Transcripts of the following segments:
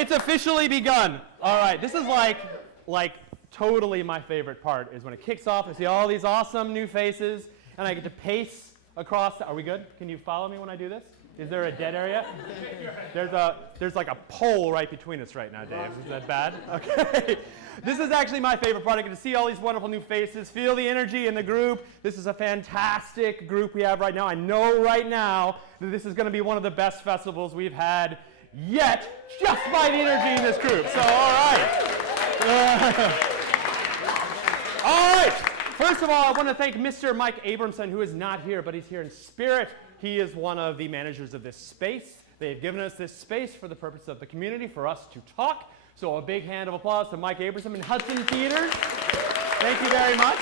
It's officially begun. All right, this is like totally my favorite part is when it kicks off. I see all these awesome new faces, and I get to pace across. Are we good? Can you follow me when I do this? Is there a dead area? There's like a pole right between us right now, Dave. Is that bad? Okay. This is actually my favorite part. I get to see all these wonderful new faces, feel the energy in the group. This is a fantastic group we have right now. I know right now that this is going to be one of the best festivals we've had yet, just by the energy in this group. So, all right. All right. First of all, I want to thank Mr. Mike Abramson, who is not here, but he's here in spirit. He is one of the managers of this space. They've given us this space for the purpose of the community, for us to talk. So a big hand of applause to Mike Abramson and Hudson Theaters. Thank you very much.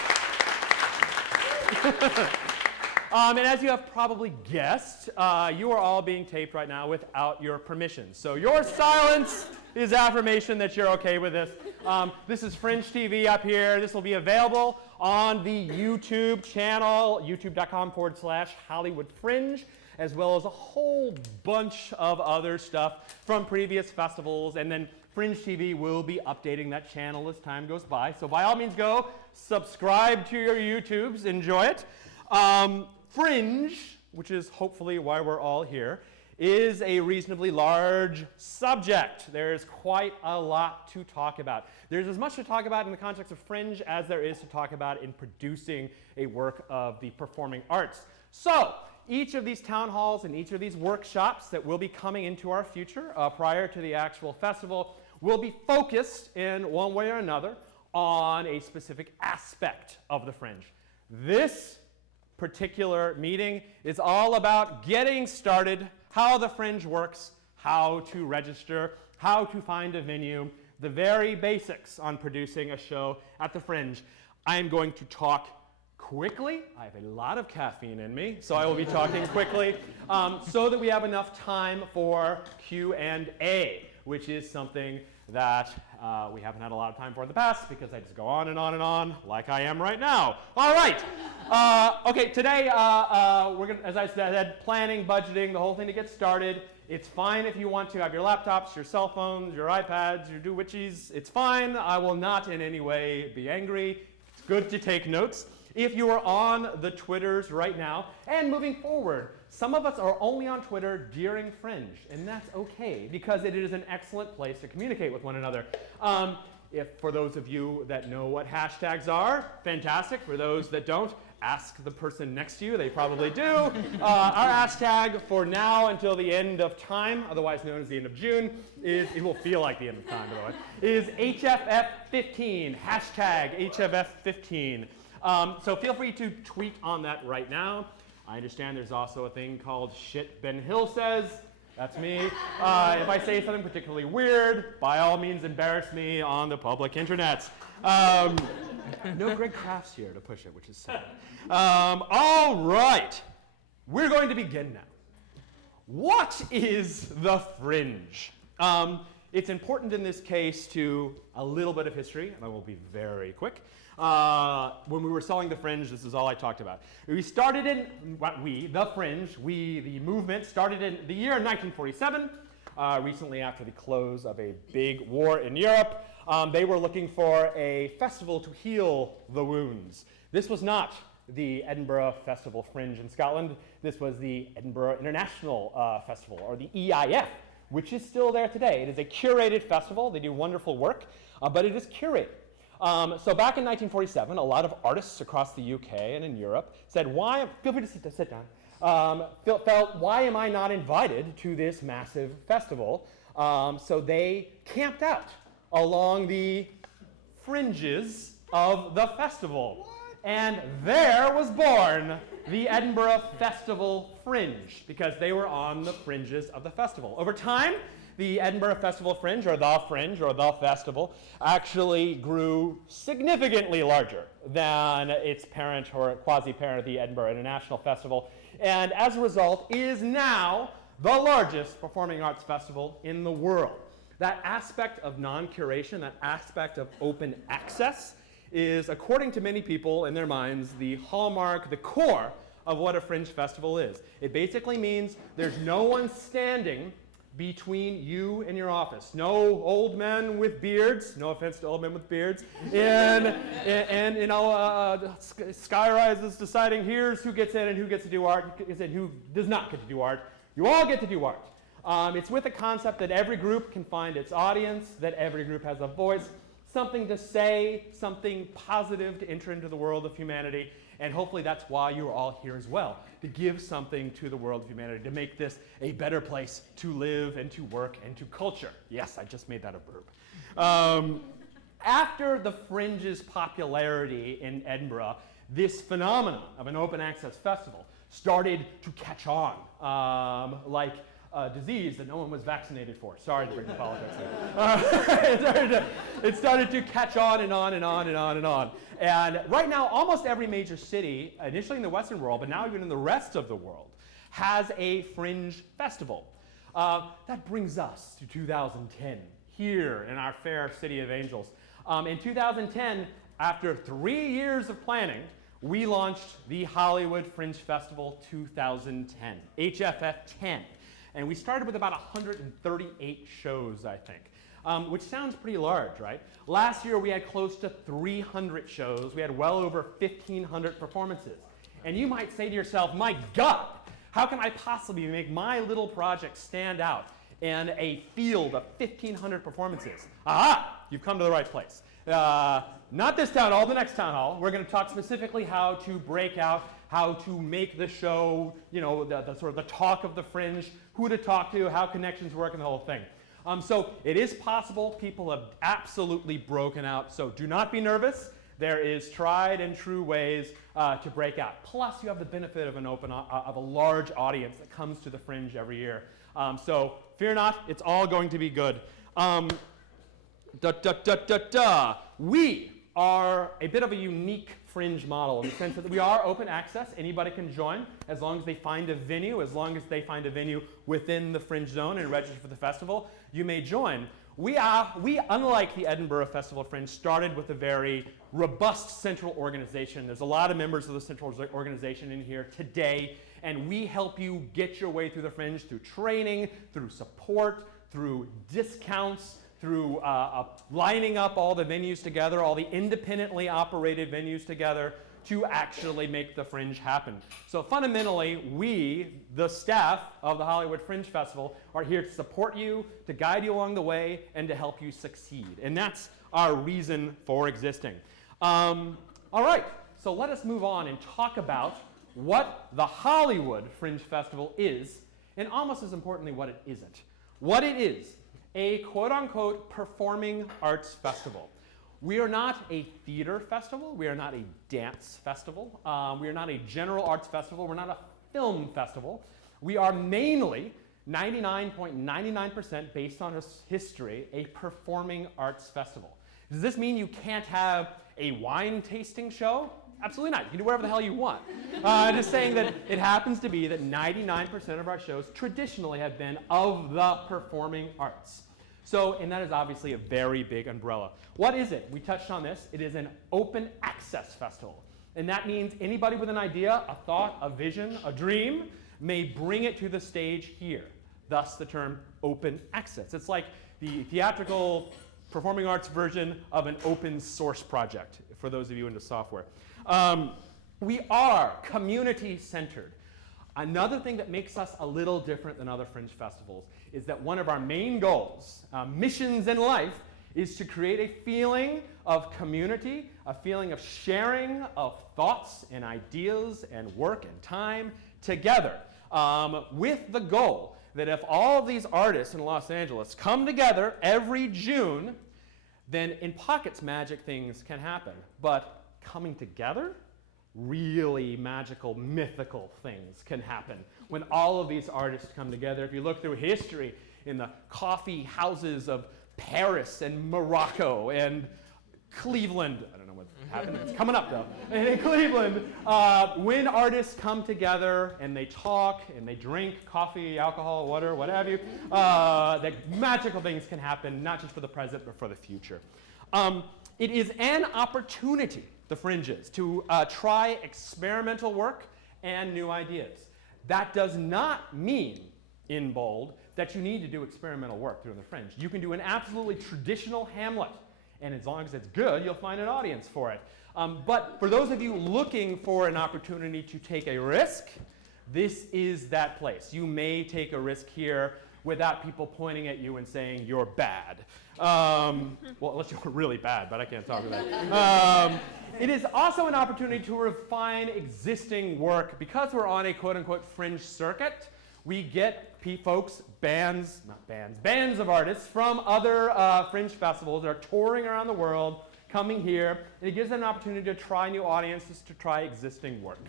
And as you have probably guessed, you are all being taped right now without your permission. So your silence is affirmation that you're okay with this. This is Fringe TV up here. This will be available on the YouTube channel, youtube.com/Hollywood Fringe, as well as a whole bunch of other stuff from previous festivals. And then Fringe TV will be updating that channel as time goes by. So by all means, go subscribe to your YouTubes. Enjoy it. Fringe, which is hopefully why we're all here, is a reasonably large subject. There's quite a lot to talk about. There's as much to talk about in the context of Fringe as there is to talk about in producing a work of the performing arts. So each of these town halls and each of these workshops that will be coming into our future prior to the actual festival will be focused in one way or another on a specific aspect of the Fringe. This particular meeting is all about getting started, how the Fringe works, how to register, how to find a venue, the very basics on producing a show at the Fringe. I am going to talk quickly. I have a lot of caffeine in me, so I will be talking quickly so that we have enough time for Q&A, which is something that we haven't had a lot of time for in the past because I just go on and on and on like I am right now. All right. Okay, today we're going to, as I said, planning, budgeting, the whole thing to get started. It's fine if you want to have your laptops, your cell phones, your iPads, your do-witchies. It's fine. I will not in any way be angry. It's good to take notes. If you are on the Twitters right now, and moving forward, some of us are only on Twitter during Fringe, and that's okay, because it is an excellent place to communicate with one another. If for those of you that know what hashtags are, fantastic. For those that don't, ask the person next to you. They probably do. Our hashtag for now until the end of time, otherwise known as the end of June, it will feel like the end of time, by the way, is HFF15, hashtag HFF15. So feel free to tweet on that right now. I understand there's also a thing called Shit Ben Hill Says. That's me. If I say something particularly weird, by all means embarrass me on the public internet. No Greg Crafts here to push it, which is sad. All right. We're going to begin now. What is the Fringe? It's important in this case to a little bit of history, and I will be very quick. When we were selling the Fringe, this is all I talked about. We started in, the Fringe, the movement, started in the year 1947, recently after the close of a big war in Europe. They were looking for a festival to heal the wounds. This was not the Edinburgh Festival Fringe in Scotland. This was the Edinburgh International Festival, or the EIF, which is still there today. It is a curated festival. They do wonderful work, but it is curated. So back in 1947, a lot of artists across the UK and in Europe said, feel free to sit down, felt, why am I not invited to this massive festival? So they camped out along the fringes of the festival. And there was born the Edinburgh Festival Fringe, because they were on the fringes of the festival. Over time, the Edinburgh Festival Fringe, or the festival, actually grew significantly larger than its parent or quasi-parent, the Edinburgh International Festival, and as a result is now the largest performing arts festival in the world. That aspect of non-curation, that aspect of open access, is, according to many people in their minds, the hallmark, the core of what a Fringe festival is. It basically means there's no one standing between you and your office. No old men with beards, no offense to old men with beards, and you know, Skyrise is deciding here's who gets in and who gets to do art, and who does not get to do art. You all get to do art. It's with the concept that every group can find its audience, that every group has a voice, something to say, something positive to enter into the world of humanity, and hopefully that's why you're all here as well, to give something to the world of humanity, to make this a better place to live and to work and to culture. Yes, I just made that a verb. After the Fringe's popularity in Edinburgh, this phenomenon of an open access festival started to catch on, like a disease that no one was vaccinated for. Sorry to bring the politics in. It started to catch on and on and on and on and on. And right now, almost every major city, initially in the Western world, but now even in the rest of the world, has a Fringe festival. That brings us to 2010, here in our fair city of angels. In 2010, after 3 years of planning, we launched the Hollywood Fringe Festival 2010, HFF 10. And we started with about 138 shows, I think, which sounds pretty large, right? Last year, we had close to 300 shows. We had well over 1,500 performances. And you might say to yourself, my God, how can I possibly make my little project stand out in a field of 1,500 performances? Aha! You've come to the right place. Not this town hall, the next town hall. We're going to talk specifically how to break out, how to make the show, you know, the sort of the talk of the Fringe, who to talk to, how connections work, and the whole thing. So it is possible. People have absolutely broken out. So do not be nervous. There is tried and true ways to break out. Plus, you have the benefit of of a large audience that comes to the Fringe every year. So fear not. It's all going to be good. We are a bit of a unique Fringe model in the sense that we are open access. Anybody can join as long as they find a venue, within the Fringe zone and register for the festival. You may join. We, unlike the Edinburgh Festival Fringe, started with a very robust central organization. There's a lot of members of the central organization in here today, and we help you get your way through the Fringe through training, through support, through discounts, through lining up all the venues together, all the independently operated venues together to actually make the Fringe happen. So fundamentally, we, the staff of the Hollywood Fringe Festival, are here to support you, to guide you along the way, and to help you succeed. And that's our reason for existing. All right, so let us move on and talk about what the Hollywood Fringe Festival is, and almost as importantly, what it isn't. What it is: a quote-unquote performing arts festival. We are not a theater festival. We are not a dance festival. We are not a general arts festival. We're not a film festival. We are mainly 99.99% based on history, a performing arts festival. Does this mean you can't have a wine tasting show? Absolutely not. You can do whatever the hell you want. Just saying that it happens to be that 99% of our shows traditionally have been of the performing arts. So, and that is obviously a very big umbrella. What is it? We touched on this. It is an open access festival. And that means anybody with an idea, a thought, a vision, a dream may bring it to the stage here. Thus the term open access. It's like the theatrical performing arts version of an open source project, for those of you into software. We are community-centered. Another thing that makes us a little different than other Fringe festivals is that one of our main goals, missions in life, is to create a feeling of community, a feeling of sharing of thoughts and ideas and work and time together, with the goal that if all of these artists in Los Angeles come together every June, then in pockets magic things can happen. But coming together, really magical, mythical things can happen when all of these artists come together. If you look through history in the coffee houses of Paris and Morocco and Cleveland, I don't know what happened, it's coming up though, and in Cleveland, when artists come together and they talk and they drink coffee, alcohol, water, what have you, that magical things can happen, not just for the present, but for the future. It is an opportunity, the Fringes, to try experimental work and new ideas. That does not mean in bold, that you need to do experimental work during the Fringe. You can do an absolutely traditional Hamlet, and as long as it's good, you'll find an audience for it. But for those of you looking for an opportunity to take a risk, this is that place. You may take a risk here without people pointing at you and saying you're bad. Well, unless you're really bad, but I can't talk about that. It is also an opportunity to refine existing work. Because we're on a quote-unquote Fringe circuit, we get bands of artists from other Fringe festivals that are touring around the world, coming here, and it gives them an opportunity to try new audiences, to try existing work.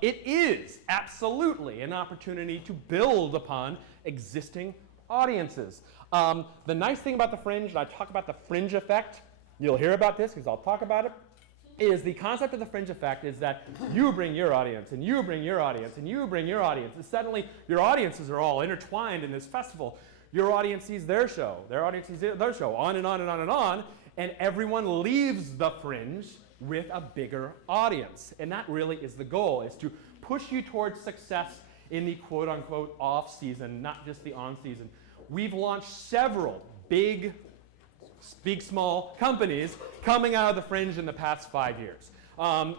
It is absolutely an opportunity to build upon existing audiences. The nice thing about the Fringe, and I talk about the Fringe effect, you'll hear about this because I'll talk about it, is the concept of the Fringe effect is that you bring your audience, and you bring your audience, and you bring your audience, and suddenly your audiences are all intertwined in this festival. Your audience sees their show, their audience sees their show, on and on and on and on, and everyone leaves the Fringe with a bigger audience. And that really is the goal, is to push you towards success in the quote-unquote off-season, not just the on-season. We've launched several big, small companies coming out of the Fringe in the past 5 years.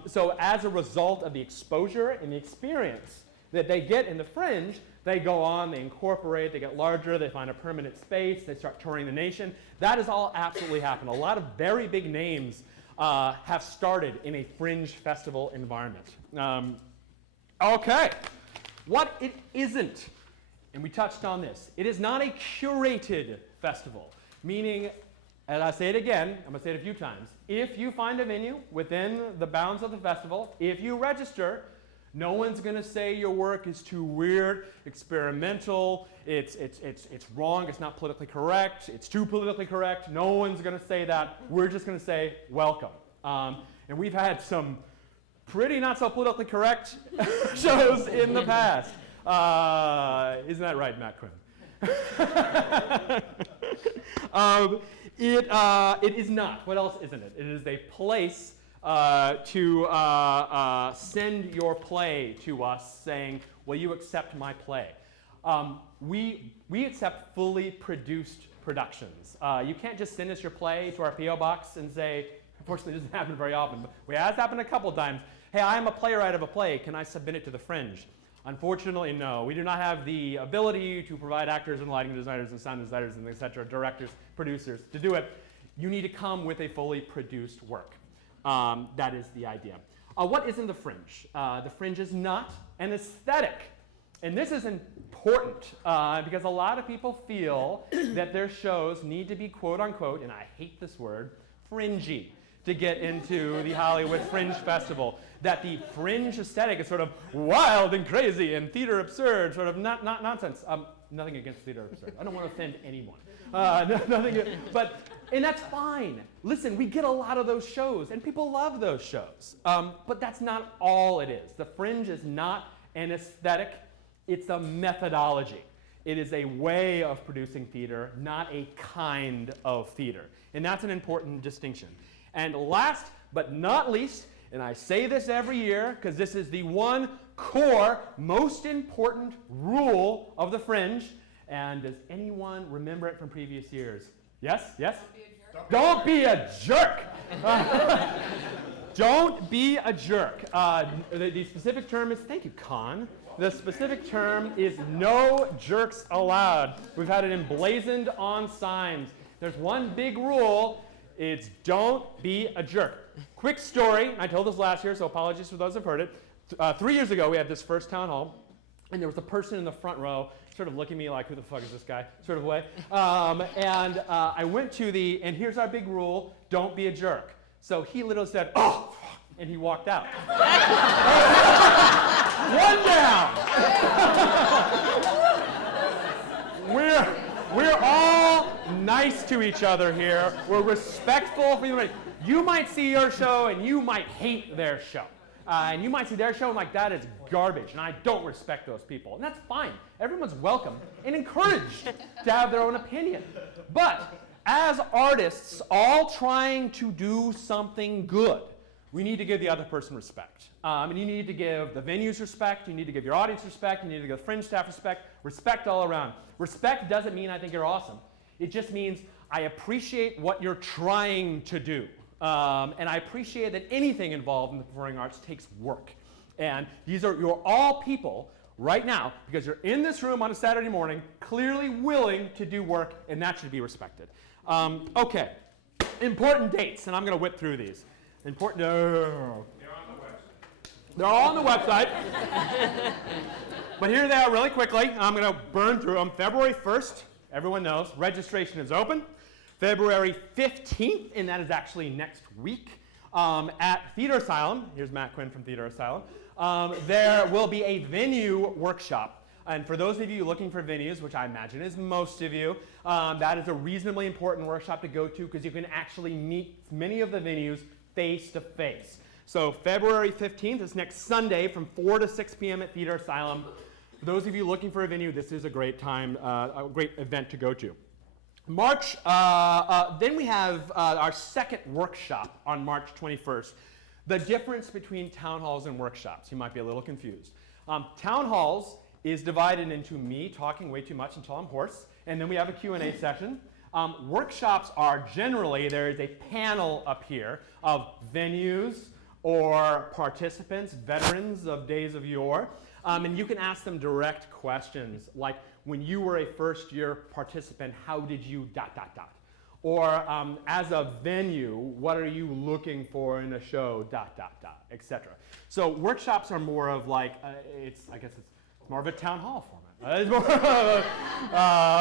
So as a result of the exposure and the experience that they get in the Fringe, they go on, they incorporate, they get larger, they find a permanent space, they start touring the nation. That has all absolutely happened. A lot of very big names have started in a Fringe festival environment. Okay, what it isn't, and we touched on this, it is not a curated festival, meaning, and I say it again, I'm going to say it a few times, if you find a venue within the bounds of the festival, if you register, no one's going to say your work is too weird, experimental, it's wrong, it's not politically correct, it's too politically correct. No one's going to say that. We're just going to say welcome. And we've had some pretty not so politically correct shows in the past. Isn't that right, Matt Quinn? It is not. What else isn't it? It is a place to send your play to us saying, will you accept my play? We accept fully produced productions. You can't just send us your play to our P.O. box and say, unfortunately it doesn't happen very often, but it has happened a couple times. Hey, I'm a playwright of a play. Can I submit it to the Fringe? Unfortunately, no. We do not have the ability to provide actors and lighting designers and sound designers and et cetera, directors, producers to do it. You need to come with a fully produced work. That is the idea. What is in the Fringe? The Fringe is not an aesthetic. And this is important because a lot of people feel that their shows need to be, quote unquote, and I hate this word, fringy to get into the Hollywood Fringe Festival. That the Fringe aesthetic is sort of wild and crazy and theater absurd, sort of not nonsense. Nothing against theater absurd. I don't want to offend anyone. And that's fine. Listen, we get a lot of those shows, and people love those shows. But that's not all it is. The Fringe is not an aesthetic. It's a methodology. It is a way of producing theater, not a kind of theater. And that's an important distinction. And last but not least, and I say this every year because this is the one core, most important rule of the Fringe. And does anyone remember it from previous years? Yes? Yes? Don't be a jerk. Don't be a jerk. The specific term is, thank you, Con. The specific term is no jerks allowed. We've had it emblazoned on signs. There's one big rule. It's don't be a jerk. Quick story. I told this last year, so apologies for those who've heard it. 3 years ago, we had this first town hall, and there was a person in the front row sort of looking at me like, who the fuck is this guy, sort of way. And I went to and here's our big rule, don't be a jerk. So he literally said, oh, fuck, and he walked out. One down. We're all nice to each other here. We're respectful for everybody. You might see your show and you might hate their show. And you might see their show and like, that is garbage, and I don't respect those people. And that's fine. Everyone's welcome and encouraged to have their own opinion. But as artists, all trying to do something good, we need to give the other person respect. And you need to give the venues respect, you need to give your audience respect, you need to give Fringe staff respect all around. Respect doesn't mean I think you're awesome. It just means I appreciate what you're trying to do. And I appreciate that anything involved in the performing arts takes work. And you're all people right now, because you're in this room on a Saturday morning, clearly willing to do work, and that should be respected. Okay, important dates, and I'm going to whip through these. Important. They're all on the website. But here they are really quickly. I'm going to burn through them. February 1st, everyone knows, registration is open. February 15th, and that is actually next week, at Theater Asylum. Here's Matt Quinn from Theater Asylum. There will be a venue workshop. And for those of you looking for venues, which I imagine is most of you, that is a reasonably important workshop to go to because you can actually meet many of the venues face to face. So February 15th is next Sunday from 4 to 6 p.m. at Theater Asylum. For those of you looking for a venue, this is a great time, a great event to go to. March, then we have our second workshop on March 21st. The difference between town halls and workshops, you might be a little confused. Town halls is divided into me talking way too much until I'm hoarse, and then we have a Q&A session. Workshops are generally, there is a panel up here of venues or participants, veterans of days of yore, and you can ask them direct questions like, when you were a first-year participant, how did you ... Or as a venue, what are you looking for in a show, ... etc. So workshops are more of like, I guess it's more of a town hall format. It's more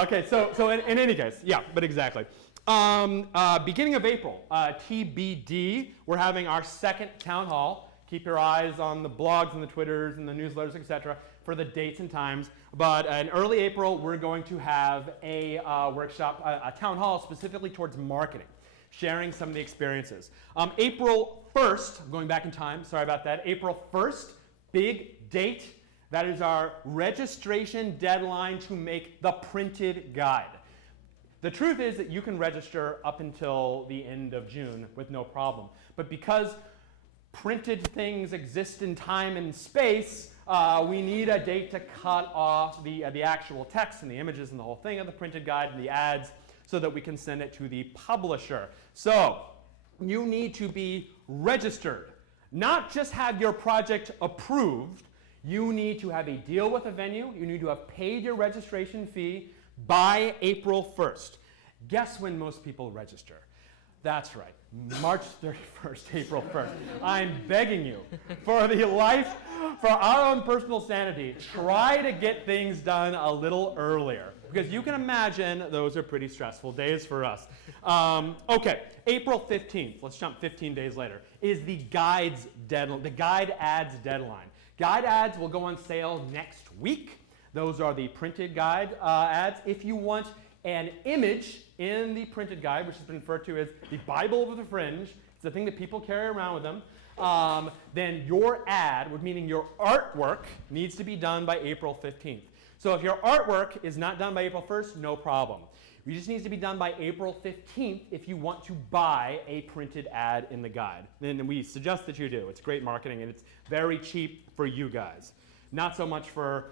okay, so in any case, yeah, but exactly. Beginning of April, TBD, we're having our second town hall. Keep your eyes on the blogs and the Twitters and the newsletters, etc. for the dates and times. But in early April, we're going to have a workshop, a town hall specifically towards marketing, sharing some of the experiences. April 1st, I'm going back in time, sorry about that. April 1st, big date. That is our registration deadline to make the printed guide. The truth is that you can register up until the end of June with no problem. But because printed things exist in time and space, we need a date to cut off the actual text and the images and the whole thing of the printed guide and the ads so that we can send it to the publisher. So you need to be registered, not just have your project approved. You need to have a deal with a venue. You need to have paid your registration fee by April 1st. Guess when most people register? That's right, March 31st, April 1st. I'm begging you, for our own personal sanity, try to get things done a little earlier. Because you can imagine those are pretty stressful days for us. Okay, April 15th, let's jump 15 days later, is the guide ads deadline. Guide ads will go on sale next week. Those are the printed guide ads. If you want an image in the printed guide, which has been referred to as the Bible of the Fringe, it's the thing that people carry around with them, then your ad, meaning your artwork, needs to be done by April 15th. So if your artwork is not done by April 1st, no problem. It just needs to be done by April 15th if you want to buy a printed ad in the guide. And we suggest that you do. It's great marketing, and it's very cheap for you guys. Not so much for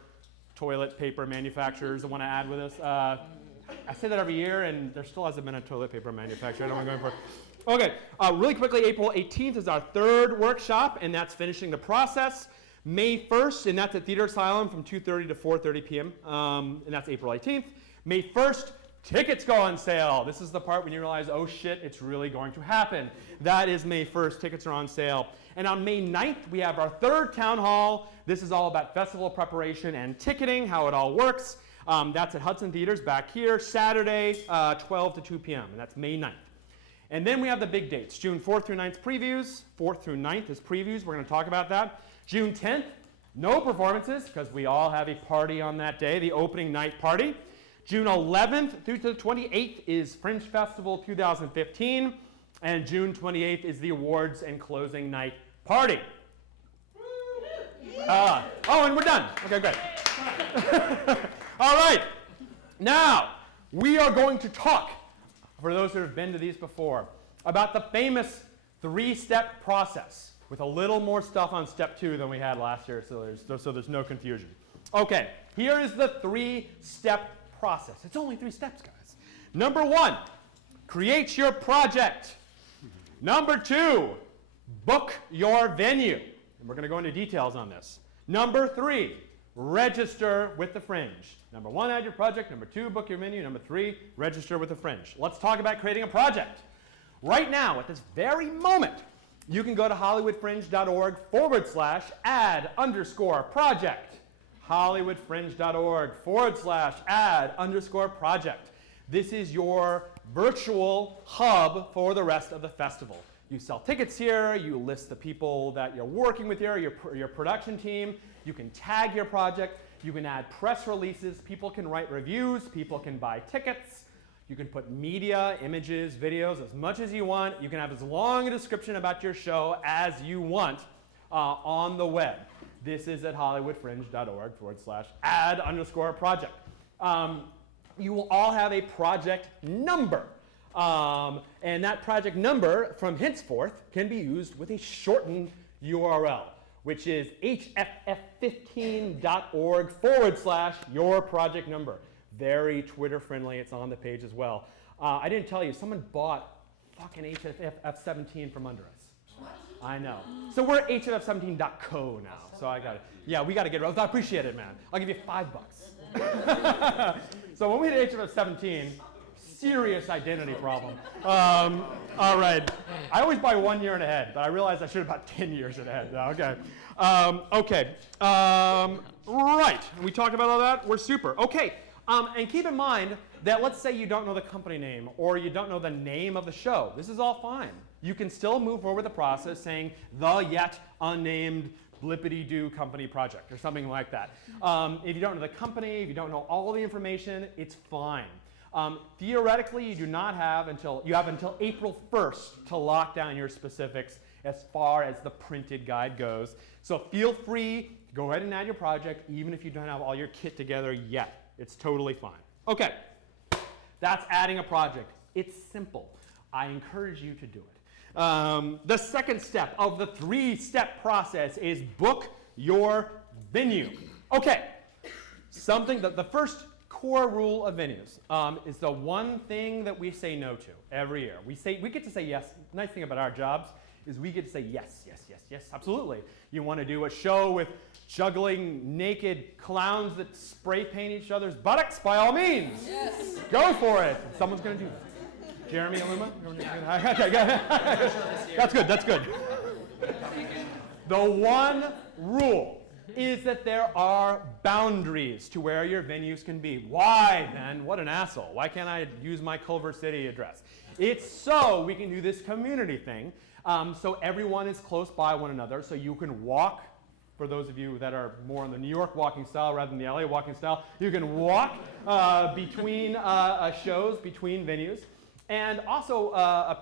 toilet paper manufacturers that want to ad with us. I say that every year, and there still hasn't been a toilet paper manufacturer. I don't know what I'm going for. Okay, really quickly, April 18th is our third workshop, and that's finishing the process. May 1st, and that's at Theater Asylum from 2:30 to 4:30 p.m., and that's April 18th. May 1st, tickets go on sale. This is the part when you realize, oh shit, it's really going to happen. That is May 1st. Tickets are on sale. And on May 9th, we have our third town hall. This is all about festival preparation and ticketing, how it all works. That's at Hudson Theaters back here, Saturday, 12 to 2 p.m., and that's May 9th. And then we have the big dates. June 4th through 9th previews. 4th through 9th is previews. We're going to talk about that. June 10th, no performances, because we all have a party on that day, the opening night party. June 11th through to the 28th is Fringe Festival 2015. And June 28th is the awards and closing night party. And we're done. Okay, great. All right. Now, we are going to talk, for those who have been to these before, about the famous 3-step process with a little more stuff on step 2 than we had last year, so there's no confusion. Okay, here is the 3-step process. It's only 3 steps, guys. Number 1, create your project. Number 2, book your venue. And we're going to go into details on this. Number 3, register with the Fringe. Number 1, add your project. Number 2, book your venue. Number 3, register with the Fringe. Let's talk about creating a project. Right now, at this very moment, you can go to hollywoodfringe.org/add_project. hollywoodfringe.org/add_project. This is your virtual hub for the rest of the festival. You sell tickets here, you list the people that you're working with here, your production team, you can tag your project, you can add press releases, people can write reviews, people can buy tickets, you can put media, images, videos, as much as you want. You can have as long a description about your show as you want on the web. This is at hollywoodfringe.org/add_project. You will all have a project number. And that project number from henceforth can be used with a shortened URL, which is hff15.org/your project number. Very Twitter friendly. It's on the page as well. I didn't tell you, someone bought fucking HFF17 from under us. What? I know. So we're HFF17.co now. So I got it. Yeah, we got to get it. I appreciate it, man. I'll give you $5. So when we hit HFF17, serious identity problem. All right. I always buy 1 year in ahead, but I realized I should have bought 10 years in ahead. Okay. Right. We talked about all that. We're super. Okay. And keep in mind that let's say you don't know the company name or you don't know the name of the show. This is all fine. You can still move forward with the process saying the yet unnamed blippity-doo company project or something like that. If you don't know the company, if you don't know all the information, it's fine. Theoretically, you have until April 1st to lock down your specifics as far as the printed guide goes. So feel free to go ahead and add your project even if you don't have all your kit together yet. It's totally fine. Okay, that's adding a project. It's simple. I encourage you to do it. The second step of the 3-step process is book your venue. Okay, the first core rule of venues is the one thing that we say no to every year. We get to say yes. The nice thing about our jobs is we get to say yes, yes, yes, yes, absolutely. You want to do a show with juggling naked clowns that spray paint each other's buttocks? By all means, yes. Go for it. Someone's going to do that. Jeremy Aluma? That's good, that's good. The one rule is that there are boundaries to where your venues can be. Why, Ben? What an asshole. Why can't I use my Culver City address? It's so we can do this community thing, so everyone is close by one another, so you can walk. For those of you that are more on the New York walking style rather than the LA walking style, you can walk between shows, between venues. And also,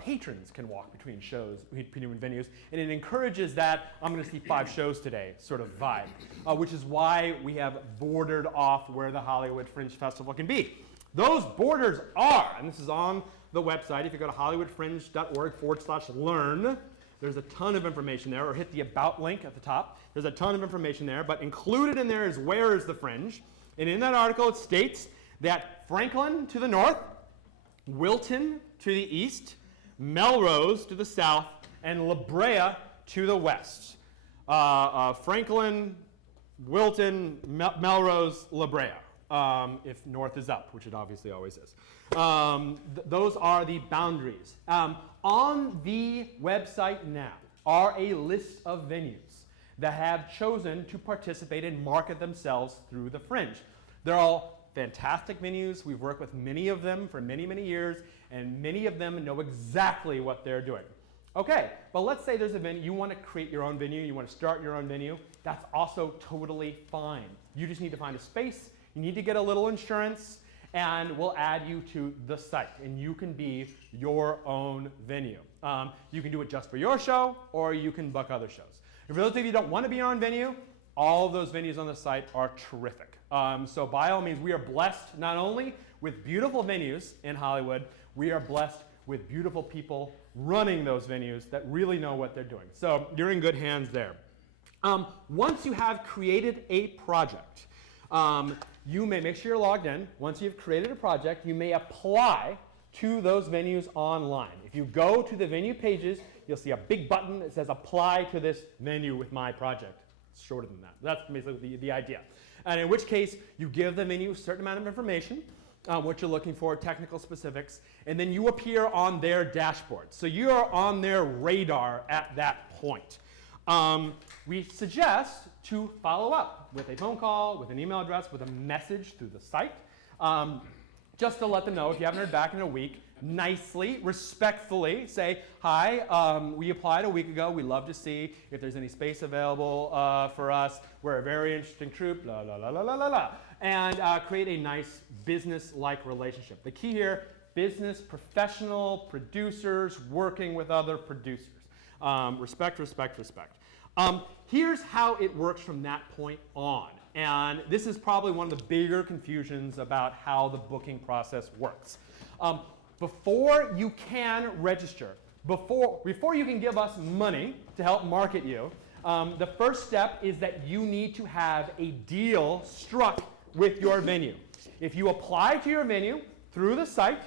patrons can walk between shows, between venues, and it encourages that I'm going to see 5 shows today sort of vibe, which is why we have bordered off where the Hollywood Fringe Festival can be. Those borders are, and this is on the website, if you go to hollywoodfringe.org/learn, there's a ton of information there, or hit the About link at the top. There's a ton of information there, but included in there is where is the Fringe. And in that article, it states that Franklin to the north, Wilton to the east, Melrose to the south, and La Brea to the west. Franklin, Wilton, Melrose, La Brea, if north is up, which it obviously always is. Those are the boundaries. On the website now are a list of venues that have chosen to participate and market themselves through the Fringe. They're all fantastic venues. We've worked with many of them for many, many years, and many of them know exactly what they're doing. Okay, but let's say there's a venue, you want to create your own venue, you want to start your own venue. That's also totally fine. You just need to find a space, you need to get a little insurance, and we'll add you to the site, and you can be your own venue. You can do it just for your show, or you can book other shows. And for those of you who don't want to be your own venue, all of those venues on the site are terrific. So by all means, we are blessed not only with beautiful venues in Hollywood, we are blessed with with beautiful people running those venues that really know what they're doing. So you're in good hands there. Once you have created a project, you may make sure you're logged in. Once you've created a project, you may apply to those venues online. If you go to the venue pages, you'll see a big button that says apply to this venue with my project. It's shorter than that. That's basically the idea. And in which case, you give the venue a certain amount of information, what you're looking for, technical specifics, and then you appear on their dashboard. So you're on their radar at that point. We suggest to follow up with a phone call, with an email address, with a message through the site, just to let them know if you haven't heard back in a week, nicely, respectfully say, hi, we applied a week ago. We'd love to see if there's any space available for us. We're a very interesting troupe, la, la, la, la, la, la, la. And create a nice business-like relationship. The key here, business, professional, producers, working with other producers. Respect, respect, respect. Here's how it works from that point on. And this is probably one of the bigger confusions about how the booking process works. Before you can register, before you can give us money to help market you, the first step is that you need to have a deal struck with your venue. If you apply to your venue through the site,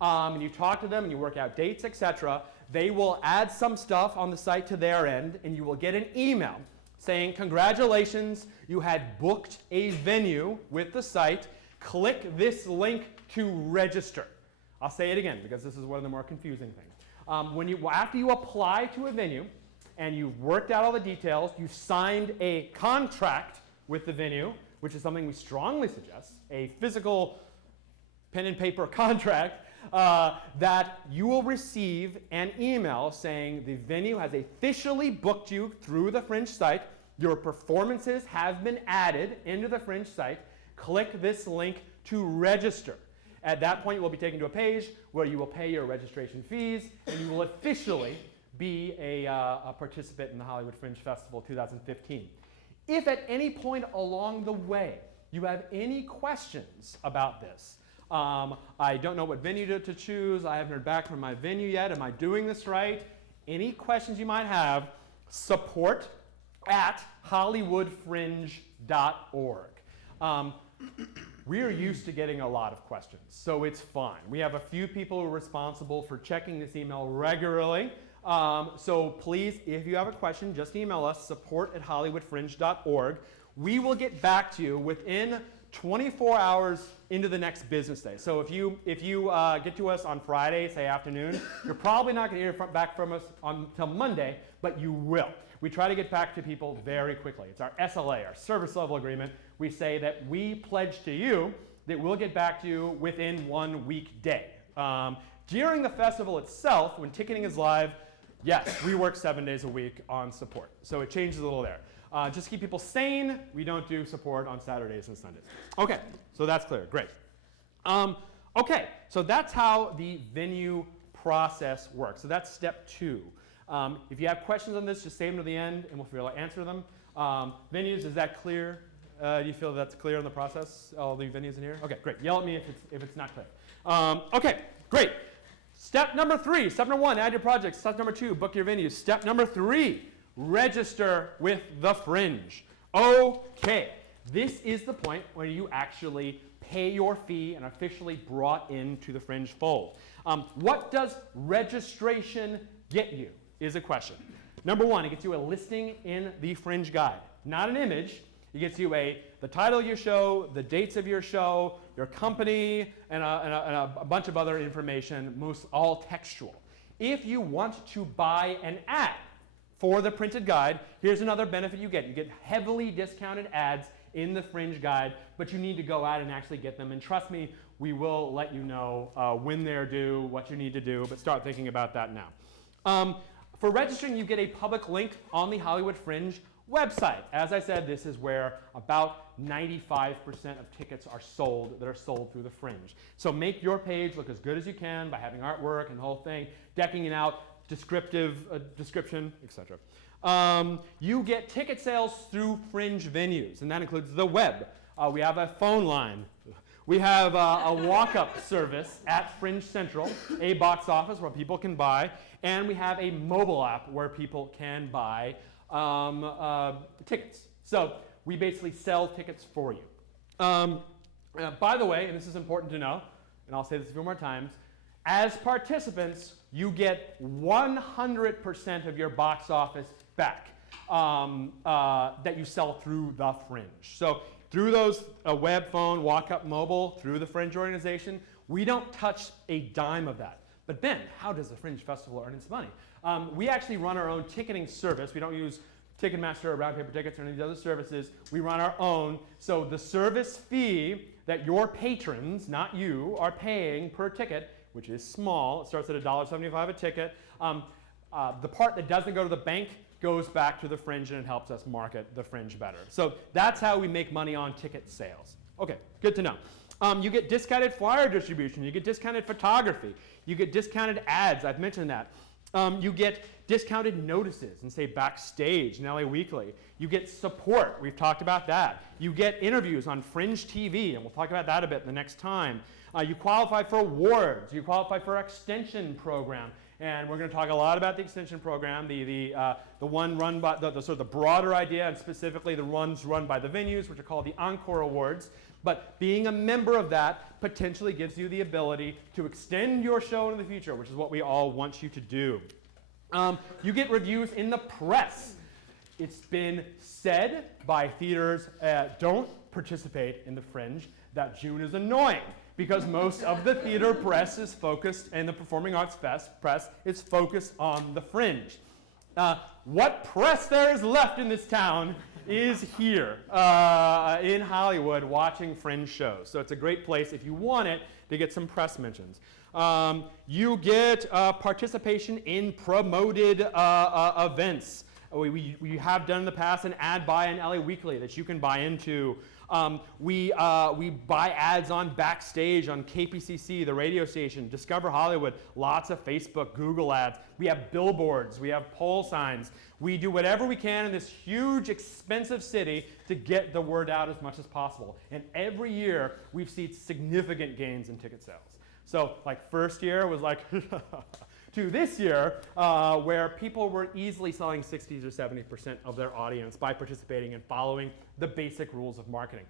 and you talk to them and you work out dates, etc., they will add some stuff on the site to their end, and you will get an email saying, congratulations, you had booked a venue with the site. Click this link to register. I'll say it again because this is one of the more confusing things. After you apply to a venue and you've worked out all the details, you've signed a contract with the venue, which is something we strongly suggest, a physical pen and paper contract, that you will receive an email saying the venue has officially booked you through the Fringe site. Your performances have been added into the Fringe site. Click this link to register. At that point, you will be taken to a page where you will pay your registration fees, and you will officially be a participant in the Hollywood Fringe Festival 2015. If at any point along the way you have any questions about this, I don't know what venue to choose, I haven't heard back from my venue yet, am I doing this right? Any questions you might have, support at hollywoodfringe.org. We are used to getting a lot of questions, so it's fine. We have a few people who are responsible for checking this email regularly. So please, if you have a question, just email us, support at hollywoodfringe.org. We will get back to you within 24 hours into the next business day. So if you get to us on Friday, say afternoon, you're probably not going to hear back from us until Monday, but you will. We try to get back to people very quickly. It's our SLA, our service level agreement. We say that we pledge to you that we'll get back to you within 1 week day. During the festival itself, when ticketing is live, yes, we work 7 days a week on support. So it changes a little there. Just to keep people sane, we don't do support on Saturdays and Sundays. Okay, so that's clear. Great. Okay, so that's how the venue process works. So that's step 2. If you have questions on this, just save them to the end, and we'll be able to answer them. Venues, is that clear? Do you feel that's clear in the process? All the venues in here? Okay, great. Yell at me if it's not clear. Okay, great. Step number 3. Step number 1, add your project. Step number 2, book your venues. Step number 3, register with the Fringe. Okay, this is the point where you actually pay your fee and officially brought into the Fringe fold. What does registration get you is a question. Number 1, it gets you a listing in the Fringe guide. Not an image. It gets you the title of your show, the dates of your show, your company, and a bunch of other information, most all textual. If you want to buy an ad for the printed guide, here's another benefit you get. You get heavily discounted ads in the Fringe guide, but you need to go out and actually get them. And trust me, we will let you know when they're due, what you need to do, but start thinking about that now. For registering, you get a public link on the Hollywood Fringe website. As I said, this is where about 95% of tickets are sold that are sold through the Fringe. So make your page look as good as you can by having artwork and the whole thing, decking it out, description, etc. You get ticket sales through Fringe venues, and that includes the web. We have a phone line. We have a walk-up service at Fringe Central, a box office where people can buy, and we have a mobile app where people can buy tickets. So we basically sell tickets for you. By the way, and this is important to know, and I'll say this a few more times, as participants, you get 100% of your box office back that you sell through the Fringe. So through those web, phone, walk-up, mobile, through the Fringe organization, we don't touch a dime of that. But then, how does the Fringe Festival earn its money? We actually run our own ticketing service. We don't use Ticketmaster or Round Paper Tickets or any of the other services. We run our own. So the service fee that your patrons, not you, are paying per ticket, which is small, it starts at $1.75 a ticket. The part that doesn't go to the bank goes back to the Fringe, and it helps us market the Fringe better. So that's how we make money on ticket sales. Okay, good to know. You get discounted flyer distribution, you get discounted photography, you get discounted ads, I've mentioned that. You get discounted notices and say backstage in LA Weekly. You get support, we've talked about that. You get interviews on Fringe TV, and we'll talk about that a bit the next time. You qualify for awards, you qualify for our extension program. And we're going to talk a lot about the extension program, the one run by the sort of the broader idea, and specifically the ones run by the venues, which are called the Encore Awards. But being a member of that potentially gives you the ability to extend your show in the future, which is what we all want you to do. You get reviews in the press. It's been said by theaters, don't participate in the Fringe, that June is annoying, because most of the theater press is focused, and the Performing Arts press is focused on the Fringe. What press there is left in this town is here in Hollywood watching Fringe shows. So it's a great place if you want it to get some press mentions. You get participation in promoted events. We have done in the past an ad buy in LA Weekly that you can buy into. We buy ads on Backstage, on KPCC, the radio station, Discover Hollywood, lots of Facebook, Google ads. We have billboards, we have pole signs. We do whatever we can in this huge, expensive city to get the word out as much as possible. And every year, we've seen significant gains in ticket sales. So like first year was like, to this year, where people were easily selling 60 to 70% of their audience by participating and following the basic rules of marketing.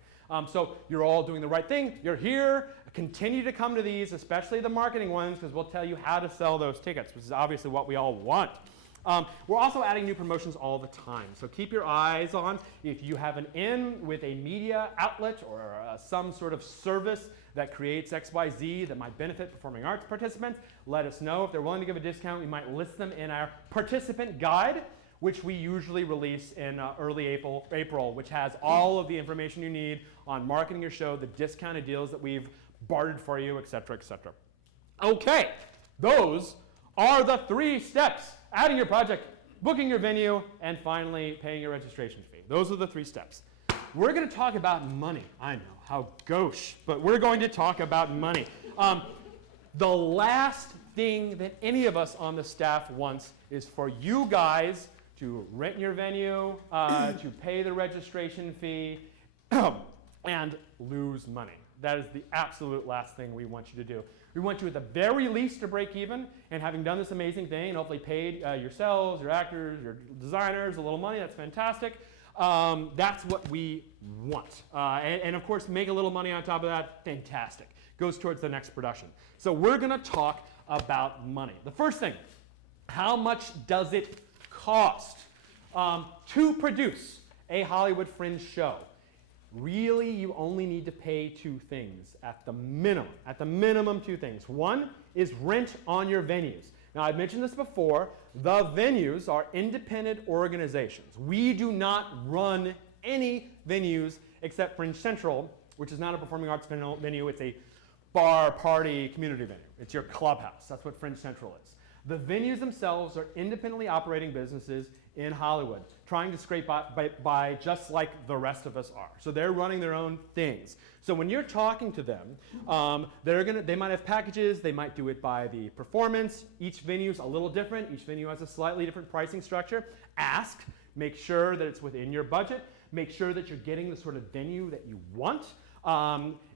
So you're all doing the right thing. You're here. Continue to come to these, especially the marketing ones, because we'll tell you how to sell those tickets, which is obviously what we all want. We're also adding new promotions all the time. So keep your eyes on. If you have an in with a media outlet or some sort of service that creates XYZ that might benefit performing arts participants, let us know. If they're willing to give a discount, we might list them in our participant guide, which we usually release in early April, which has all of the information you need on marketing your show, the discounted deals that we've bartered for you, et cetera, et cetera. Okay, those are the 3 steps: adding your project, booking your venue, and finally paying your registration fee. Those are the 3 steps. We're going to talk about money. I know, how gauche, but we're going to talk about money. The last thing that any of us on the staff wants is for you guys to rent your venue, to pay the registration fee, and lose money. That is the absolute last thing we want you to do. We want you at the very least to break even, and having done this amazing thing and hopefully paid yourselves, your actors, your designers a little money, that's fantastic. That's what we want. And of course, make a little money on top of that, fantastic. Goes towards the next production. So we're going to talk about money. The first thing, how much does it cost to produce a Hollywood Fringe show? Really, you only need to pay 2 things at the minimum. At the minimum, 2 things. One is rent on your venues. Now, I've mentioned this before. The venues are independent organizations. We do not run any venues except Fringe Central, which is not a performing arts venue. It's a bar, party, community venue. It's your clubhouse. That's what Fringe Central is. The venues themselves are independently operating businesses in Hollywood, trying to scrape by just like the rest of us are. So they're running their own things. So when you're talking to them, they might have packages, they might do it by the performance. Each venue's a little different. Each venue has a slightly different pricing structure. Ask, make sure that it's within your budget, make sure that you're getting the sort of venue that you want.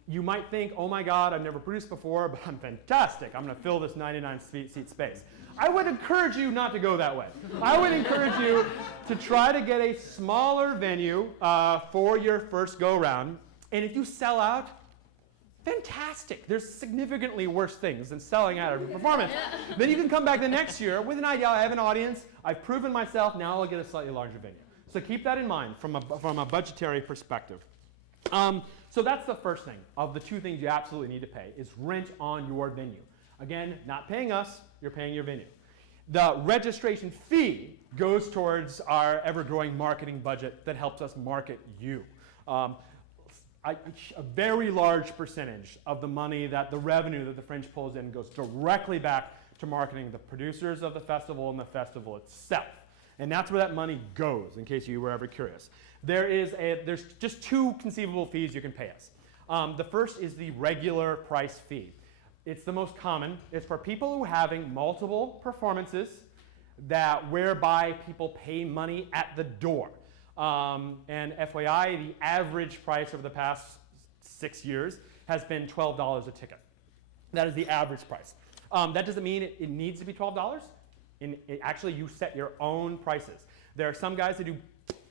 You might think, oh my God, I've never produced before, but I'm fantastic. I'm going to fill this 99-seat space. I would encourage you not to go that way. I would encourage you to try to get a smaller venue for your first go-round. And if you sell out, fantastic. There's significantly worse things than selling out of a performance. Then you can come back the next year with an idea. I have an audience. I've proven myself. Now I'll get a slightly larger venue. So keep that in mind from a budgetary perspective. So that's the first thing of the two things you absolutely need to pay is rent on your venue. Again, not paying us, you're paying your venue. The registration fee goes towards our ever-growing marketing budget that helps us market you. A very large percentage of the money the revenue that the Fringe pulls in goes directly back to marketing the producers of the festival and the festival itself. And that's where that money goes, in case you were ever curious. There's just two conceivable fees you can pay us. The first is the regular price fee. It's the most common. It's for people who are having multiple performances whereby people pay money at the door. And FYI, the average price over the past 6 years has been $12 a ticket. That is the average price. That doesn't mean it needs to be $12. Actually, you set your own prices. There are some guys that do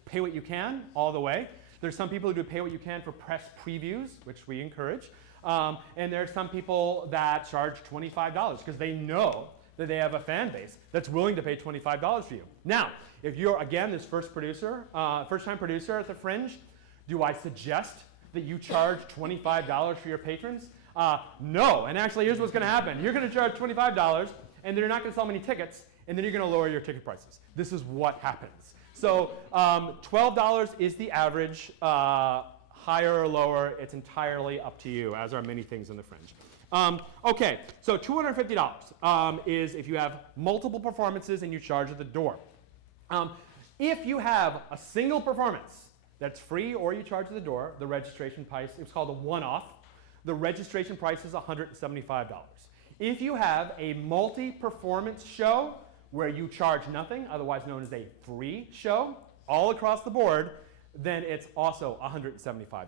pay what you can all the way. There's some people who do pay what you can for press previews, which we encourage. And there are some people that charge $25 because they know that they have a fan base that's willing to pay $25 for you. Now, if you're, again, this first-time producer at the Fringe, do I suggest that you charge $25 for your patrons? No, and actually here's what's going to happen. You're going to charge $25, and then you're not going to sell many tickets, and then you're going to lower your ticket prices. This is what happens. So $12 is the average. Higher or lower, it's entirely up to you, as are many things in the Fringe. Okay, so $250 is if you have multiple performances and you charge at the door. If you have a single performance that's free or you charge at the door, the registration price, it's called a one-off, the registration price is $175. If you have a multi-performance show where you charge nothing, otherwise known as a free show, all across the board, then it's also $175.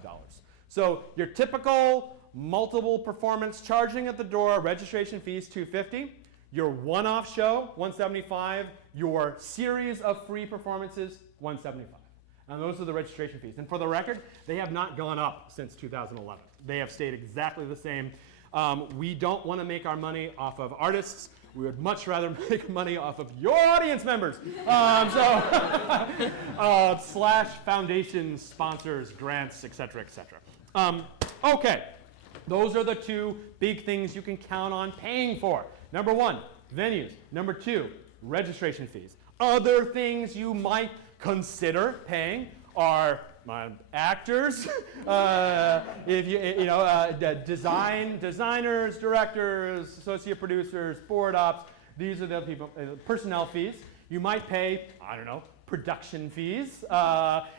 So your typical multiple performance charging at the door, registration fees $250, your one-off show $175, your series of free performances $175. And those are the registration fees. And for the record, they have not gone up since 2011. They have stayed exactly the same. We don't want to make our money off of artists. We would much rather make money off of your audience members. Slash foundations, sponsors, grants, et cetera, et cetera. Okay, those are the two big things you can count on paying for. Number one, venues. Number two, registration fees. Other things you might consider paying are actors, designers, directors, associate producers, board ops. These are the people. Personnel fees. You might pay, I don't know, production fees.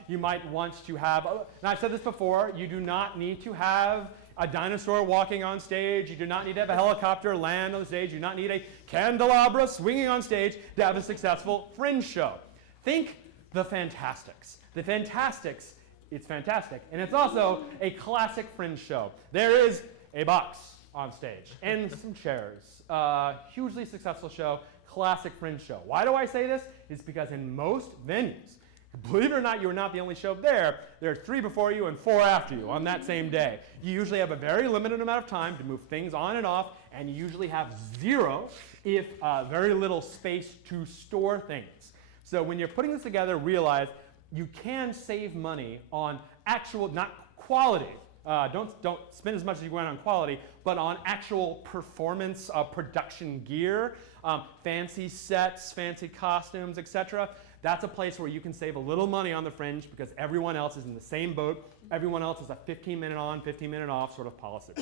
You might want to have. And I've said this before. You do not need to have a dinosaur walking on stage. You do not need to have a helicopter land on the stage. You do not need a candelabra swinging on stage to have a successful Fringe show. Think the Fantastics. The Fantastics, it's fantastic. And it's also a classic Fringe show. There is a box on stage and some chairs. Hugely successful show, classic Fringe show. Why do I say this? It's because in most venues, believe it or not, you are not the only show there. There are 3 before you and 4 after you on that same day. You usually have a very limited amount of time to move things on and off, and you usually have zero, if very little space to store things. So when you're putting this together, realize you can save money on actual, not quality. Don't spend as much as you want on quality, but on actual performance, production gear, fancy sets, fancy costumes, etc. That's a place where you can save a little money on the Fringe because everyone else is in the same boat. Everyone else is a 15-minute on, 15-minute off sort of policy.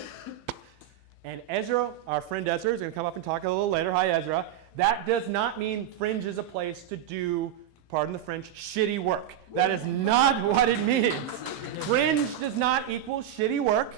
And Ezra, our friend Ezra, is going to come up and talk a little later. Hi, Ezra. That does not mean Fringe is a place to do, pardon the French, shitty work. That is not what it means. Fringe does not equal shitty work.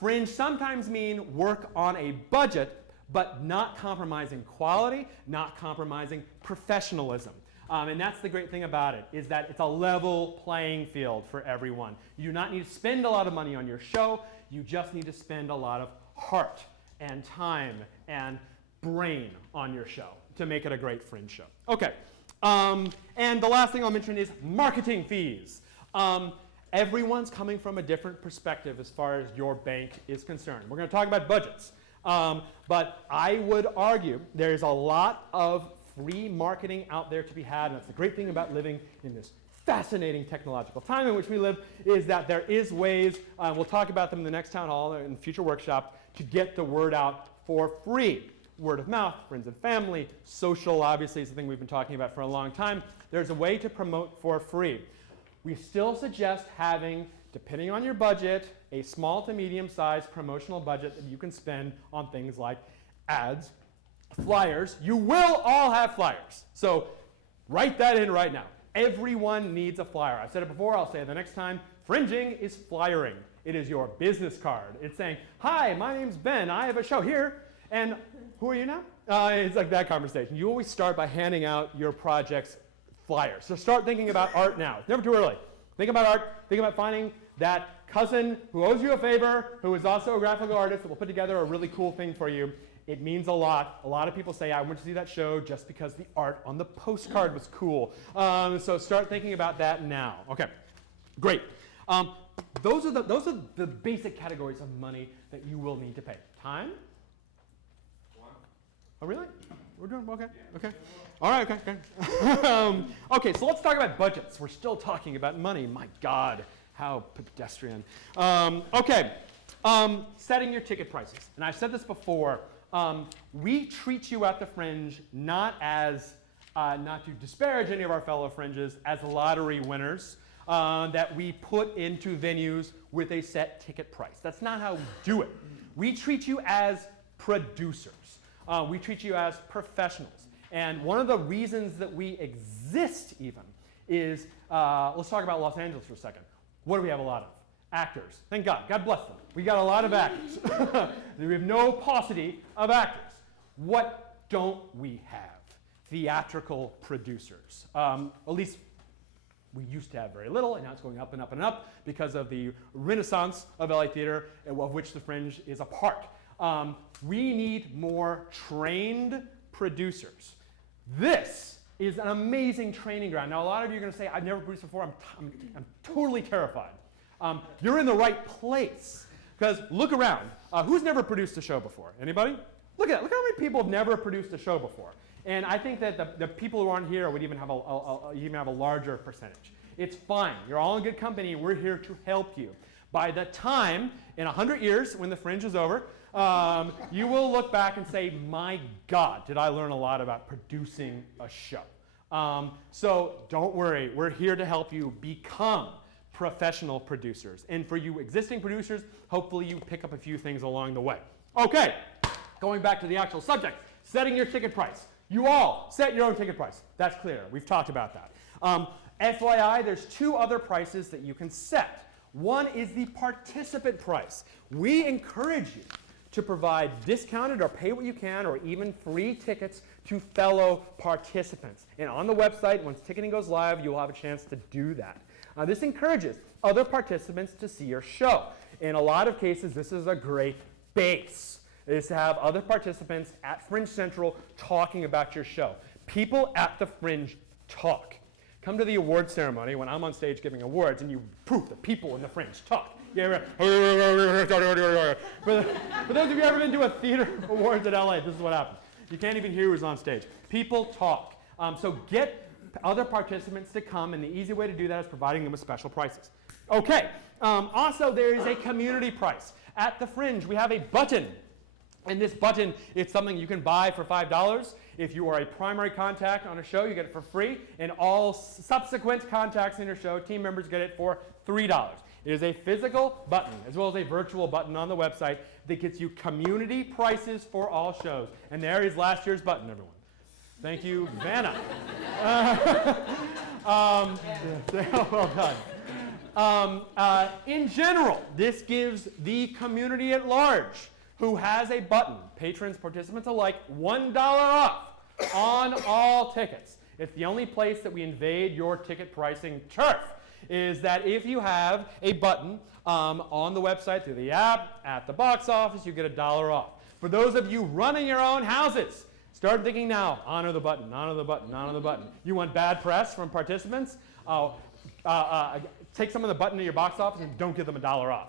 Fringe sometimes mean work on a budget, but not compromising quality, not compromising professionalism. And that's the great thing about it, is that it's a level playing field for everyone. You do not need to spend a lot of money on your show. You just need to spend a lot of heart and time and brain on your show to make it a great Fringe show. Okay. And the last thing I'll mention is marketing fees. Everyone's coming from a different perspective as far as your bank is concerned. We're going to talk about budgets. But I would argue there's a lot of free marketing out there to be had, and that's the great thing about living in this fascinating technological time in which we live, is that there is ways, we'll talk about them in the next town hall or in future workshops, to get the word out for free. Word of mouth, friends and family, social obviously is the thing we've been talking about for a long time. There's a way to promote for free. We still suggest having, depending on your budget, a small to medium-sized promotional budget that you can spend on things like ads, flyers. You will all have flyers. So write that in right now. Everyone needs a flyer. I've said it before, I'll say it the next time. Fringing is flyering. It is your business card. It's saying, hi, my name's Ben. I have a show here. And who are you now? It's like that conversation. You always start by handing out your project's flyers. So start thinking about art now. It's never too early. Think about art. Think about finding that cousin who owes you a favor, who is also a graphical artist that will put together a really cool thing for you. It means a lot. A lot of people say, I went to see that show just because the art on the postcard was cool. So start thinking about that now. Okay, great. Those are the basic categories of money that you will need to pay. Time? Oh, really? We're doing okay. Okay. All right. Okay. Okay. Okay. So let's talk about budgets. We're still talking about money. My God, how pedestrian. Okay. Setting your ticket prices. And I've said this before. We treat you at the Fringe not to disparage any of our fellow Fringes, as lottery winners that we put into venues with a set ticket price. That's not how we do it. We treat you as producers. We treat you as professionals. And one of the reasons that we exist even is, let's talk about Los Angeles for a second. What do we have a lot of? Actors. Thank God. God bless them. We got a lot of actors. We have no paucity of actors. What don't we have? Theatrical producers. At least we used to have very little, and now it's going up and up and up because of the renaissance of LA theater, of which the Fringe is a part. We need more trained producers. This is an amazing training ground. Now, a lot of you are going to say, I've never produced before. I'm totally terrified. You're in the right place. Because look around. Who's never produced a show before? Anybody? Look at that. Look how many people have never produced a show before. And I think that the people who aren't here would even have a larger percentage. It's fine. You're all in good company. We're here to help you. By the time, in 100 years, when the Fringe is over, you will look back and say, my God, did I learn a lot about producing a show. So don't worry. We're here to help you become professional producers. And for you existing producers, hopefully you pick up a few things along the way. Okay, going back to the actual subject, setting your ticket price. You all set your own ticket price. That's clear. We've talked about that. FYI, there's two other prices that you can set. One is the participant price. We encourage you to provide discounted or pay what you can or even free tickets to fellow participants. And on the website, once ticketing goes live, you'll have a chance to do that. This encourages other participants to see your show. In a lot of cases, this is a great base, is to have other participants at Fringe Central talking about your show. People at the Fringe talk. Come to the award ceremony when I'm on stage giving awards and you proof the people in the Fringe talk. Yeah, for those of you who ever been to a theater awards at LA, this is what happens. You can't even hear who's on stage. People talk. So get other participants to come, and the easy way to do that is providing them with special prices. Okay, also there is a community price. At the Fringe, we have a button. And this button is something you can buy for $5. If you are a primary contact on a show, you get it for free. And all subsequent contacts in your show, team members get it for $3. It is a physical button, as well as a virtual button on the website that gets you community prices for all shows. And there is last year's button, everyone. Thank you, Vanna. Well done. In general, this gives the community at large, who has a button, patrons, participants alike, $1 off on all tickets. It's the only place that we invade your ticket pricing turf. Is that if you have a button on the website, through the app, at the box office, you get $1 off. For those of you running your own houses, start thinking now, honor the button, honor the button, honor the button. You want bad press from participants? Take some of the button to your box office and don't give them $1 off.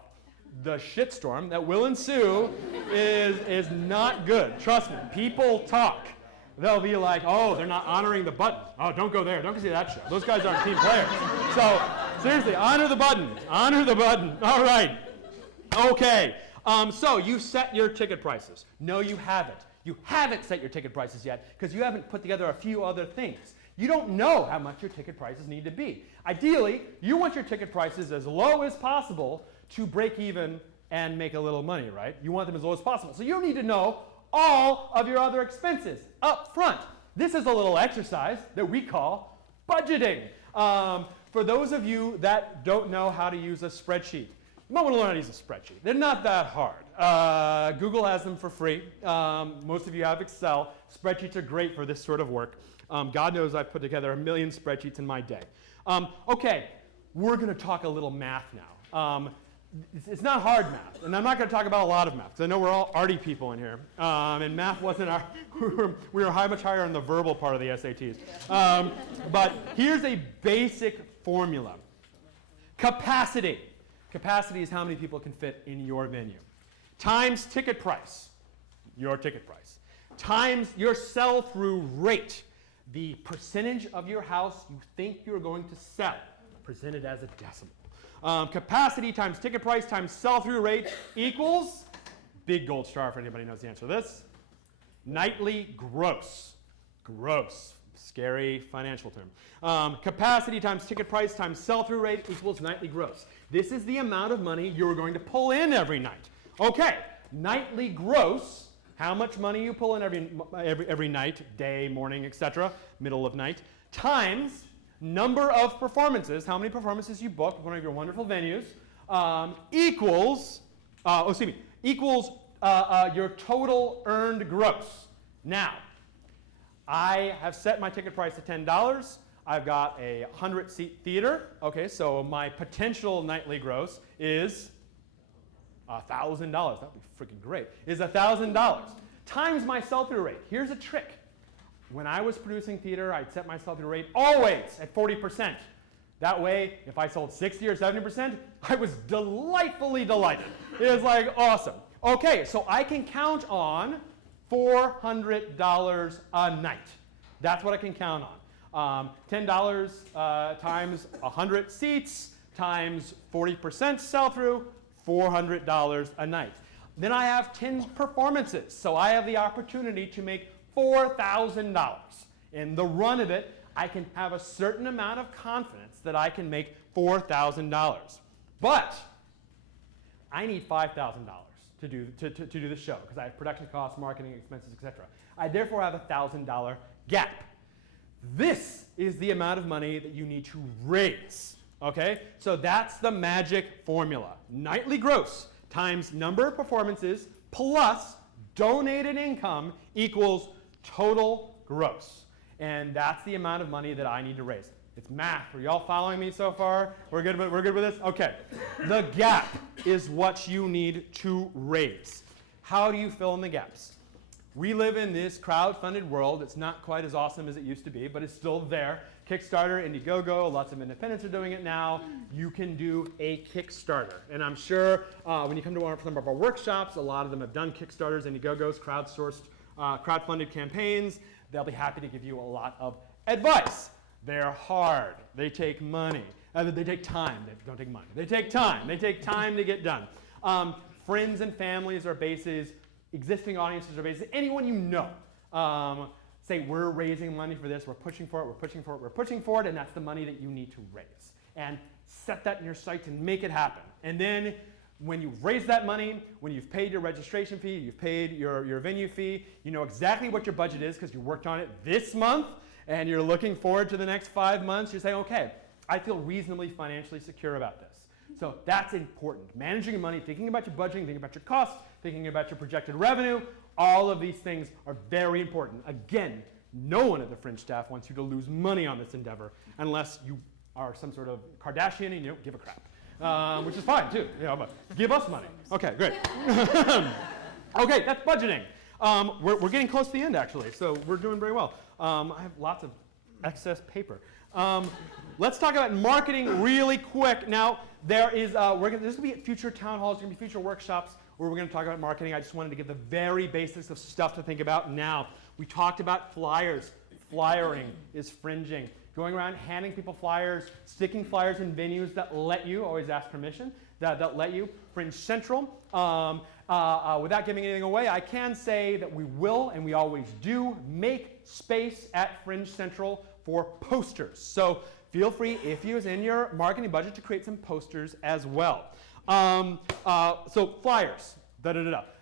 The shitstorm that will ensue is not good. Trust me, people talk. They'll be like, oh, they're not honoring the button. Oh, don't go there. Don't go see that show. Those guys aren't team players. So, seriously, honor the button. Honor the button. All right. Okay. So, you set your ticket prices. No, you haven't. You haven't set your ticket prices yet because you haven't put together a few other things. You don't know how much your ticket prices need to be. Ideally, you want your ticket prices as low as possible to break even and make a little money, right? You want them as low as possible. So, you need to know all of your other expenses up front. This is a little exercise that we call budgeting. For those of you that don't know how to use a spreadsheet, you might want to learn how to use a spreadsheet. They're not that hard. Google has them for free. Most of you have Excel. Spreadsheets are great for this sort of work. God knows I've put together 1 million spreadsheets in my day. Okay, we're going to talk a little math now. It's not hard math, and I'm not going to talk about a lot of math, because I know we're all arty people in here, and math wasn't our, we were much higher on the verbal part of the SATs. But here's a basic formula. Capacity. Capacity is how many people can fit in your venue. Times ticket price, your ticket price, times your sell-through rate, the percentage of your house you think you're going to sell, presented as a decimal. Capacity times ticket price times sell-through rate equals, big gold star for anybody who knows the answer to this, nightly gross. Gross. Scary financial term. Capacity times ticket price times sell-through rate equals nightly gross. This is the amount of money you're going to pull in every night. Okay, nightly gross, how much money you pull in every night, day, morning, etc., middle of night, times number of performances, how many performances you book with one of your wonderful venues, equals your total earned gross. Now, I have set my ticket price at $10. I've got a 100-seat theater. Okay, so my potential nightly gross is $1,000. That'd be freaking great. Is $1,000 times my sell-through rate. Here's a trick. When I was producing theater, I'd set my sell-through rate always at 40%. That way, if I sold 60 or 70%, I was delightfully delighted. It was like awesome. Okay, so I can count on $400 a night. That's what I can count on. $10 times 100 seats times 40% sell-through, $400 a night. Then I have 10 performances, so I have the opportunity to make $4,000. In the run of it, I can have a certain amount of confidence that I can make $4,000. But I need $5,000 to do the show, because I have production costs, marketing expenses, etc. I therefore have a $1,000 gap. This is the amount of money that you need to raise. Okay? So that's the magic formula. Nightly gross times number of performances plus donated income equals total gross. And that's the amount of money that I need to raise. It's math. Are y'all following me so far? We're good with this? Okay. The gap is what you need to raise. How do you fill in the gaps? We live in this crowd-funded world. It's not quite as awesome as it used to be, but it's still there. Kickstarter, Indiegogo, lots of independents are doing it now. You can do a Kickstarter. And I'm sure when you come to some of our workshops, a lot of them have done Kickstarters, Indiegogos, crowdfunded campaigns. They'll be happy to give you a lot of advice. They're hard. They take money. They take time. They don't take money. They take time. They take time to get done. Friends and families are bases. Existing audiences are bases. Anyone you know. Say, we're raising money for this. We're pushing for it. We're pushing for it. We're pushing for it. And that's the money that you need to raise. And set that in your sights and make it happen. And then when you've raised that money, when you've paid your registration fee, you've paid your venue fee, you know exactly what your budget is because you worked on it this month, and you're looking forward to the next 5 months, you're saying, okay, I feel reasonably financially secure about this. So that's important. Managing your money, thinking about your budgeting, thinking about your costs, thinking about your projected revenue, all of these things are very important. Again, no one at the Fringe staff wants you to lose money on this endeavor unless you are some sort of Kardashian and you don't give a crap, which is fine too. But give us money. Okay, great. Okay, that's budgeting. We're getting close to the end actually, so we're doing very well. I have lots of excess paper. Let's talk about marketing really quick. Now, there's going to be future town halls, there's going to be future workshops where we're going to talk about marketing. I just wanted to give the very basics of stuff to think about now. We talked about flyers. Flyering is fringing. Going around handing people flyers, sticking flyers in venues that let you, always ask permission, that let you. Fringe Central. Without giving anything away, I can say that we will, and we always do, make space at Fringe Central for posters. So feel free, if you is in your marketing budget, to create some posters as well. So flyers.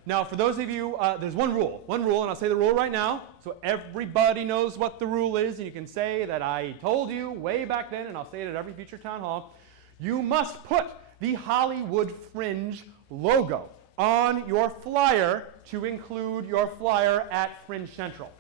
Now, for those of you, there's one rule, and I'll say the rule right now, so everybody knows what the rule is, and you can say that I told you way back then, and I'll say it at every future town hall. You must put the Hollywood Fringe logo on your flyer to include your flyer at Fringe Central.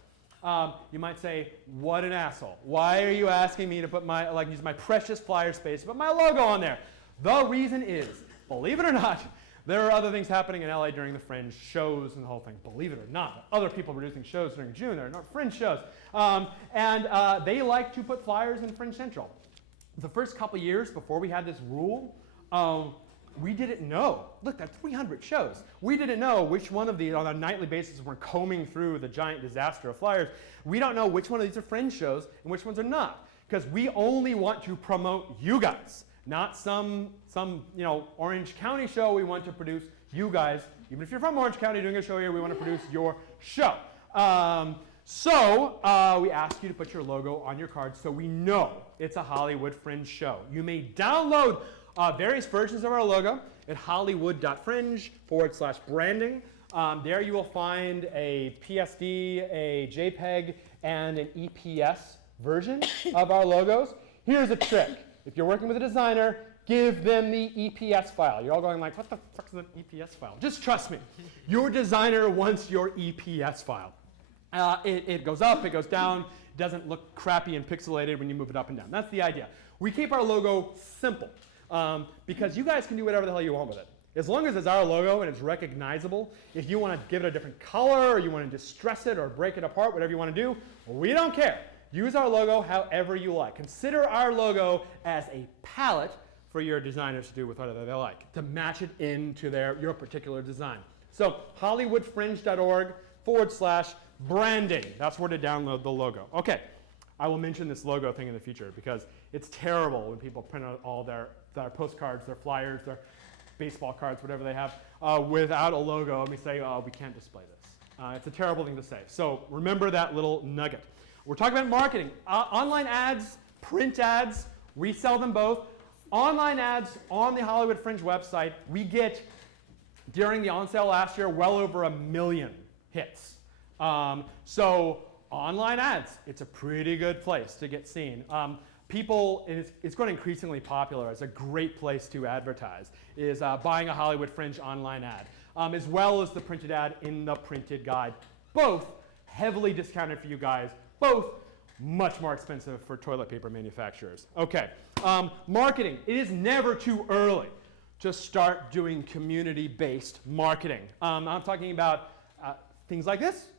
You might say, what an asshole. Why are you asking me to put use my precious flyer space to put my logo on there? The reason is, believe it or not, there are other things happening in LA during the Fringe shows and the whole thing. Believe it or not, other people producing shows during June. There are not Fringe shows. And they like to put flyers in Fringe Central. The first couple years before we had this rule, we didn't know. Look, that's 300 shows. We didn't know which one of these, on a nightly basis, we're combing through the giant disaster of flyers. We don't know which one of these are Fringe shows and which ones are not. Because we only want to promote you guys. Not some Orange County show. We want to produce you guys. Even if you're from Orange County doing a show here, we want to produce your show. So we ask you to put your logo on your card so we know it's a Hollywood Fringe show. You may download various versions of our logo at hollywood.fringe/branding. There you will find a PSD, a JPEG, and an EPS version of our logos. Here's a trick. If you're working with a designer, give them the EPS file. You're all going like, what the fuck is an EPS file? Just trust me. Your designer wants your EPS file. It goes up, it goes down, doesn't look crappy and pixelated when you move it up and down. That's the idea. We keep our logo simple because you guys can do whatever the hell you want with it. As long as it's our logo and it's recognizable, if you want to give it a different color or you want to distress it or break it apart, whatever you want to do, we don't care. Use our logo however you like. Consider our logo as a palette for your designers to do with whatever they like, to match it into your particular design. So hollywoodfringe.org/branding. That's where to download the logo. Okay, I will mention this logo thing in the future because it's terrible when people print out all their postcards, their flyers, their baseball cards, whatever they have, without a logo, and we say, oh, we can't display this. It's a terrible thing to say. So remember that little nugget. We're talking about marketing. Online ads, print ads, we sell them both. Online ads on the Hollywood Fringe website, we get, during the on sale last year, well over 1 million hits. So online ads, it's a pretty good place to get seen. It's going increasingly popular. It's a great place to advertise, is buying a Hollywood Fringe online ad, as well as the printed ad in the printed guide. Both heavily discounted for you guys. Both much more expensive for toilet paper manufacturers. Okay, marketing. It is never too early to start doing community-based marketing. I'm talking about things like this.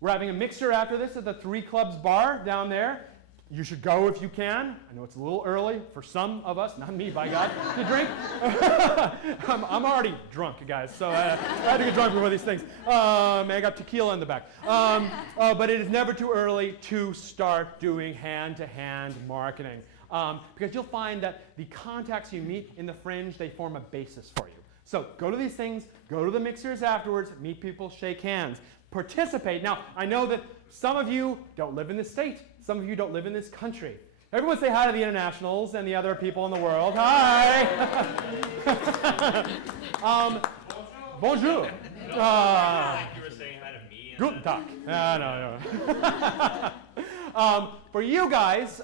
We're having a mixer after this at the 3 Clubs bar down there. You should go if you can. I know it's a little early for some of us, not me, by God, to drink. I'm already drunk, guys, so I had to get drunk before these things. I got tequila in the back. But it is never too early to start doing hand-to-hand marketing because you'll find that the contacts you meet in the Fringe, they form a basis for you. So go to these things, go to the mixers afterwards, meet people, shake hands, participate. Now, I know that some of you don't live in this state. Some of you don't live in this country. Everyone say hi to the internationals and the other people in the world. Hi! Bonjour. Like you were saying hi to me. Guten Tag. No. For you guys,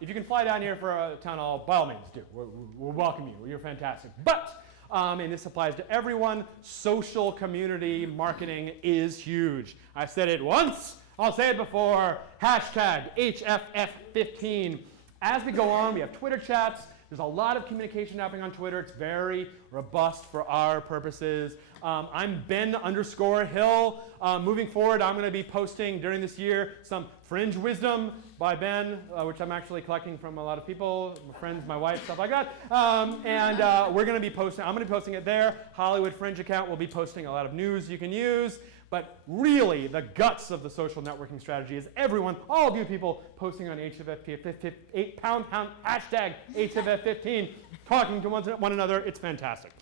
if you can fly down here for a town hall, by all means do. We'll welcome you. You're fantastic. But, and this applies to everyone, social community marketing is huge. I've said it once. I'll say it before, hashtag HFF15. As we go on, we have Twitter chats. There's a lot of communication happening on Twitter. It's very robust for our purposes. I'm Ben_Hill. Moving forward, I'm going to be posting during this year some Fringe wisdom by Ben, which I'm actually collecting from a lot of people, my friends, my wife, stuff like that. We're going to be posting, I'm going to be posting it there. Hollywood Fringe account will be posting a lot of news you can use. But really, the guts of the social networking strategy is everyone, all of you people, posting on HFF15, 8 pound hashtag HFF15, talking to one another. It's fantastic.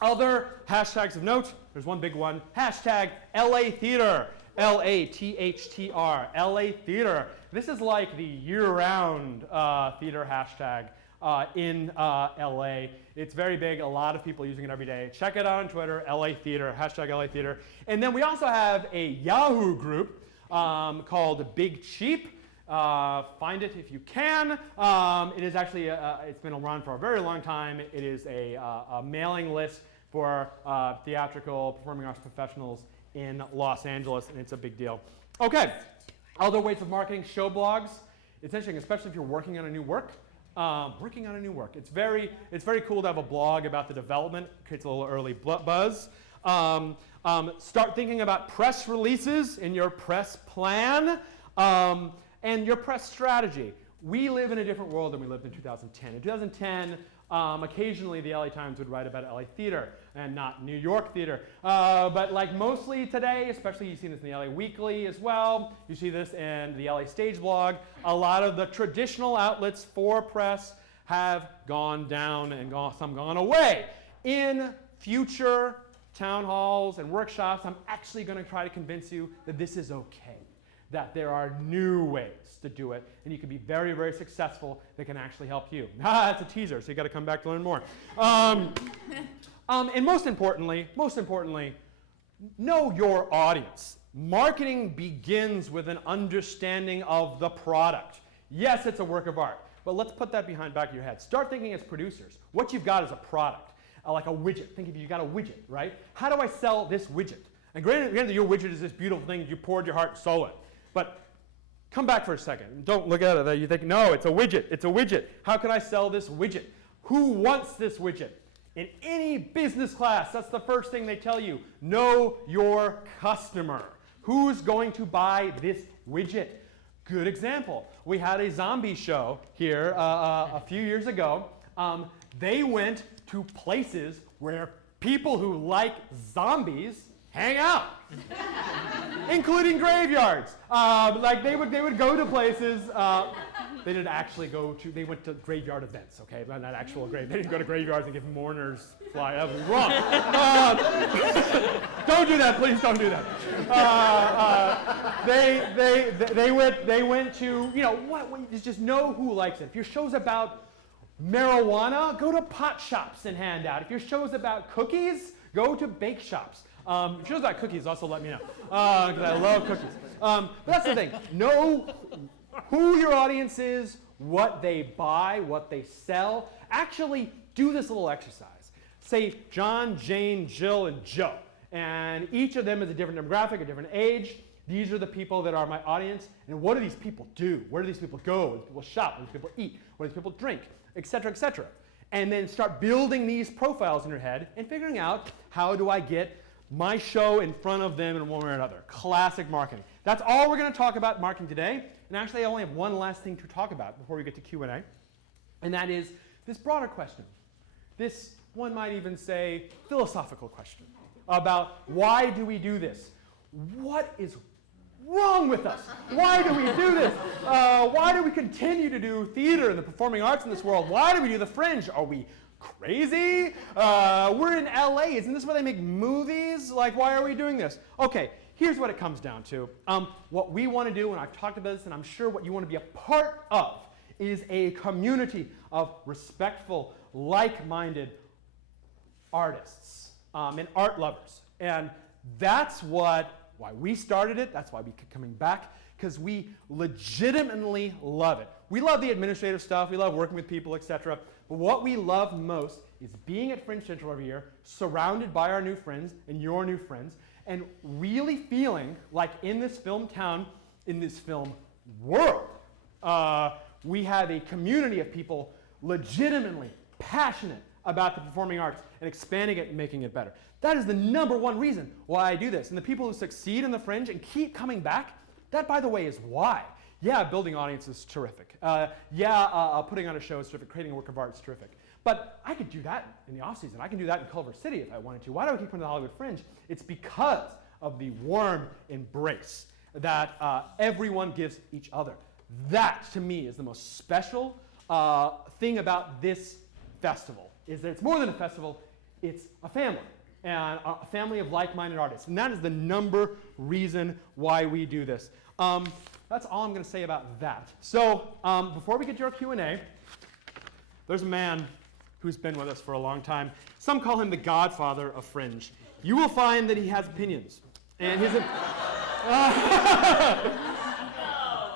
Other hashtags of note, there's one big one, hashtag LA Theater, LATHTR, LA Theater. This is like the year-round theater hashtag in LA. It's very big. A lot of people using it every day. Check it out on Twitter, LA Theater, hashtag LA Theater. And then we also have a Yahoo group called Big Cheap. Find it if you can. It is actually, it's been around for a very long time. It is a mailing list for theatrical performing arts professionals in Los Angeles, and it's a big deal. Okay, other ways of marketing, show blogs. It's interesting, especially if you're working on a new work. It's very cool to have a blog about the development. Creates a little early buzz. Start thinking about press releases in your press plan and your press strategy. We live in a different world than we lived in 2010. In 2010, occasionally the LA Times would write about LA theater and not New York theater. But like mostly today, especially you've seen this in the LA Weekly as well, you see this in the LA Stage blog, a lot of the traditional outlets for press have gone down and some gone away. In future town halls and workshops, I'm actually going to try to convince you that this is okay, that there are new ways to do it, and you can be very, very successful that can actually help you. That's a teaser, so you got to come back to learn more. And most importantly, know your audience. Marketing begins with an understanding of the product. Yes, it's a work of art, but let's put that back of your head. Start thinking as producers. What you've got is a product, like a widget. Think if you got a widget, right? How do I sell this widget? And granted, your widget is this beautiful thing you poured your heart and soul in. But come back for a second. Don't look at it. You think, no, it's a widget. It's a widget. How can I sell this widget? Who wants this widget? In any business class, that's the first thing they tell you. Know your customer. Who's going to buy this widget? Good example. We had a zombie show here a few years ago. They went to places where people who like zombies hang out, including graveyards. Like they would go to places. They didn't actually they went to graveyard events, okay? Not actual grave. They didn't go to graveyards and give mourners fly. That was wrong. Don't do that, please don't do that. They went to, just know who likes it. If your show's about marijuana, go to pot shops and hand out. If your show's about cookies, go to bake shops. If show's about cookies, also let me know, because I love cookies. But that's the thing. Know who your audience is, what they buy, what they sell. Actually, do this little exercise. Say John, Jane, Jill, and Joe. And each of them is a different demographic, a different age. These are the people that are my audience. And what do these people do? Where do these people go? Where do these people shop? Where do these people eat? Where do these people drink? Et cetera, et cetera. And then start building these profiles in your head and figuring out, how do I get my show in front of them in one way or another? Classic marketing. That's all we're going to talk about marketing today. And actually, I only have one last thing to talk about before we get to Q&A. And that is this broader question. This, one might even say, philosophical question about why do we do this? What is wrong with us? Why do we do this? Why do we continue to do theater and the performing arts in this world? Why do we do the Fringe? Are we crazy? We're in LA. Isn't this where they make movies? Like, why are we doing this? Okay, here's what it comes down to. What we want to do, and I've talked about this, and I'm sure what you want to be a part of, is a community of respectful, like-minded artists and art lovers. And that's why we started it. That's why we keep coming back, because we legitimately love it. We love the administrative stuff. We love working with people, etc. But what we love most is being at Fringe Central every year, surrounded by our new friends and your new friends, and really feeling like in this film town, in this film world, we have a community of people legitimately passionate about the performing arts and expanding it and making it better. That is the number one reason why I do this. And the people who succeed in the Fringe and keep coming back, that, by the way, is why. Yeah, building audience is terrific. Putting on a show is terrific. Creating a work of art is terrific. But I could do that in the off-season. I can do that in Culver City if I wanted to. Why do I keep coming to the Hollywood Fringe? It's because of the warm embrace that everyone gives each other. That, to me, is the most special thing about this festival, is that it's more than a festival, it's a family, and a family of like-minded artists. And that is the number reason why we do this. That's all I'm going to say about that. So before we get to our Q&A, there's a man who's been with us for a long time. Some call him the godfather of Fringe. You will find that he has opinions. And his...